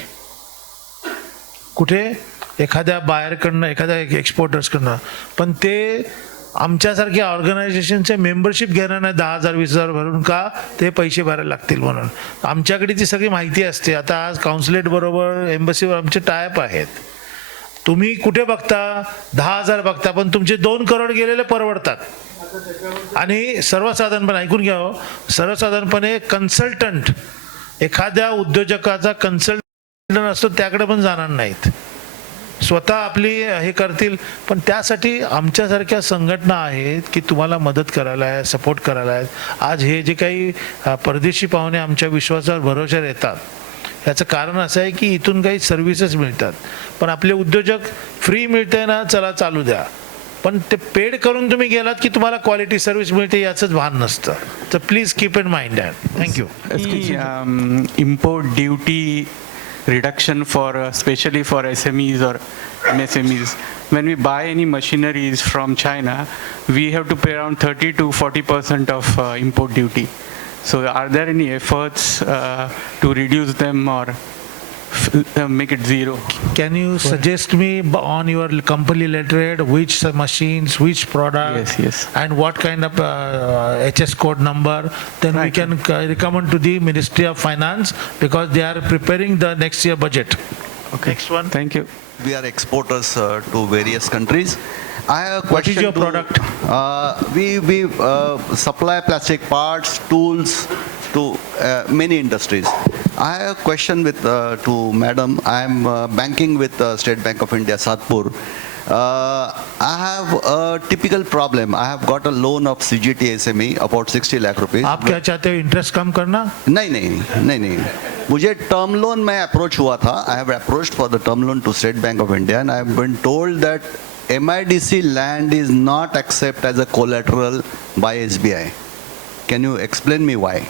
कुठे एखाद्या बायरकडनं एखाद्या एक्सपोर्टर्सकडनं, पण ते आमच्यासारख्या ऑर्गनायझेशनचे मेंबरशिप घेणार नाही 10,000 20,000 भरून का ते पैसे भरायला लागतील म्हणून. आमच्याकडे ती सगळी माहिती असते. आता आज काउन्सिलेट बरोबर एम्बसीवर आमचे टायअप आहेत. तुम्ही कुठे बघता 10,000 बघता, पण तुमचे 2 करोड गेलेले परवडतात. आणि सर्वसाधारणपणे ऐकून घ्या, सर्वसाधारणपणे कन्सल्टंट एखाद्या उद्योजकाचा कन्सल्टंट असतो त्याकडे पण जाणार नाहीत. स्वतः आपली हे करतील, पण त्यासाठी आमच्यासारख्या संघटना आहेत की तुम्हाला मदत करायला आहे, सपोर्ट करायला आहेत. आज हे जे काही परदेशी पाहुणे आमच्या विश्वासावर भरोश्यावर येतात, याचं कारण असं आहे की इथून काही सर्व्हिसेस मिळतात, पण आपले उद्योजक फ्री मिळते ना, चला चालू द्या, पण ते पेड करून तुम्ही गेलात की तुम्हाला क्वालिटी सर्व्हिस मिळते याचंच भान नसतं. तर please keep in mind that. Thank you. Import duty reduction for especially for SMEs or MSMEs. When we buy any machineries from China, we have to pay around 30 to 40% of import duty. So are there any efforts to reduce them or make it zero? Can you suggest me on your company letterhead which machines, which product, Yes. and what kind of HS code number? Then we can recommend to the Ministry of Finance because they are preparing the next year budget. Okay. Next one. Thank you. We are exporters to various countries. I have a What is question your product? We supply plastic parts, tools to many industries. I have a question with to Madam. I am banking with State Bank of India, Satpur. I have a typical problem. I have got a loan of CGT SME about 60 lakh rupees. आप क्या चाहते हो, interest कम करना? नहीं मुझे term loan में approach हुआ था. I have approached for the term loan to State Bank of India and I have been told that MIDC land is not accepted as a collateral by SBI. Can you explain me why?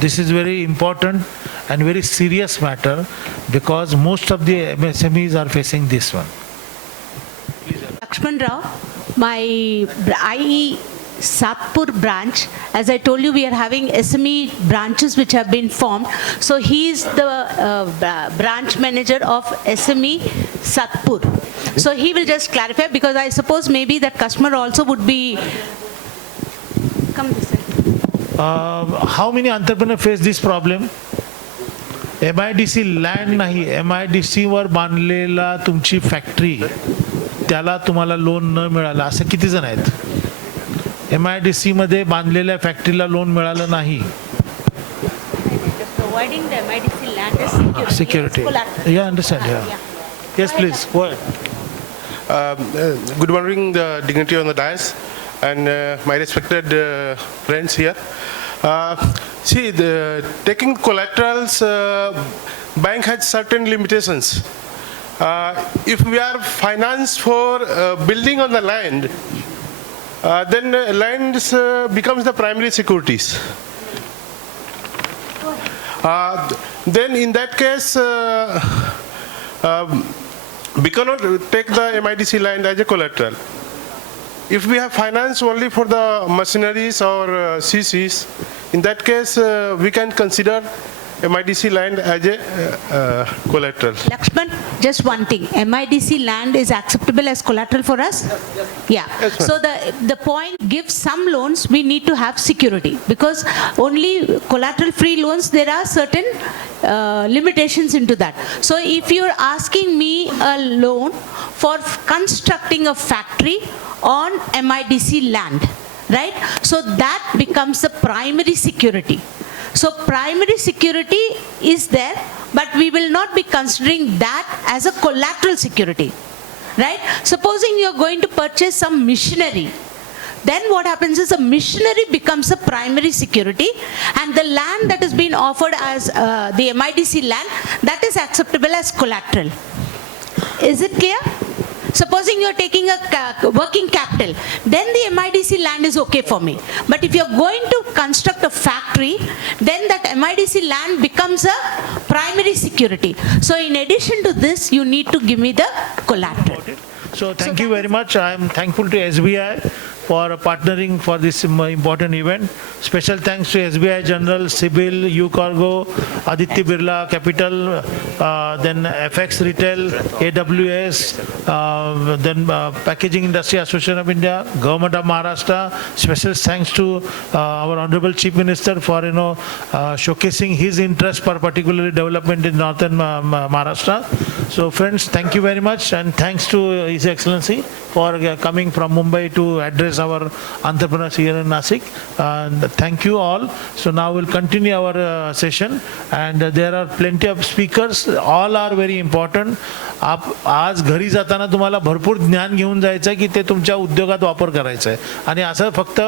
This is very important and very serious matter because most of the MSMEs are facing this one. Lakshman Rao, my IE Satpur branch, as I told you, we are having SME branches which have been formed. So he is the branch manager of SME Satpur. So he will just clarify because I suppose maybe that customer also would be. Come this side. How many entrepreneurs face this problem? MIDC land नाही, MIDC वर बांधलेला तुमची factory, त्याला तुम्हाला loan न मिळालं, असं किती जण आहेत? MIDC मध्ये बांधलेल्या फॅक्टरीला लोन मिळालं नाही. Providing the MIDC land is Security. Yeah, understand. Yeah. Yes, please. Go ahead. Good morning, the dignitary on the dais and my respected friends here. See, taking collaterals, bank has certain limitations. If we are financed for building on the land, then land becomes the primary securities. Then in that case, we cannot take the MIDC land as a collateral. If we have finance only for the machineries or CCs, in that case, we can consider MIDC land as a collateral. Lakshman, just one thing. MIDC land is acceptable as collateral for us? Yeah. Yes, So the point, give some loans, we need to have security because only collateral-free loans, there are certain limitations into that. So if you're asking me a loan for constructing a factory on MIDC land, right? So that becomes the primary security. So primary security is there, but we will not be considering that as a collateral security, right? Supposing you're going to purchase some machinery, then what happens is a machinery becomes a primary security and the land that is being offered as the MIDC land, that is acceptable as collateral. Is it clear? Supposing you're taking a working capital, then the MIDC land is okay for me. But if you're going to construct a factory, then that MIDC land becomes a primary security. So in addition to this, you need to give me the collateral. So thank you very much. I am thankful to SBI for partnering for this important event. Special thanks to SBI General, Sibyl, UCargo, Aditya Birla Capital, then FX Retail, AWS, then Packaging Industry Association of India, Government of Maharashtra. Special thanks to our Honorable Chief Minister for showcasing his interest for particularly development in Northern Maharashtra. So friends, thank you very much and thanks to His Excellency for coming from Mumbai to address our entrepreneurs here in Nashik. And thank you all. So now we'll continue our session, and there are plenty of speakers. All are very important. आज घरी जाताना तुम्हाला भरपूर ज्ञान घेऊन जायचं आहे की ते तुमच्या उद्योगात वापर करायचं आहे. आणि असं फक्त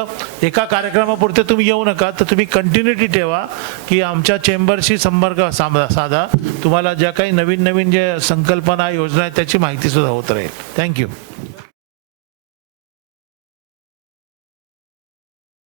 एका कार्यक्रमापुरते तुम्ही येऊ नका, तर तुम्ही कंटिन्युटी ठेवा की आमच्या चेंबरशी संपर्क साधा. तुम्हाला ज्या काही नवीन नवीन जे संकल्पना योजना आहेत त्याची माहिती सुद्धा होत राहील. थँक्यू.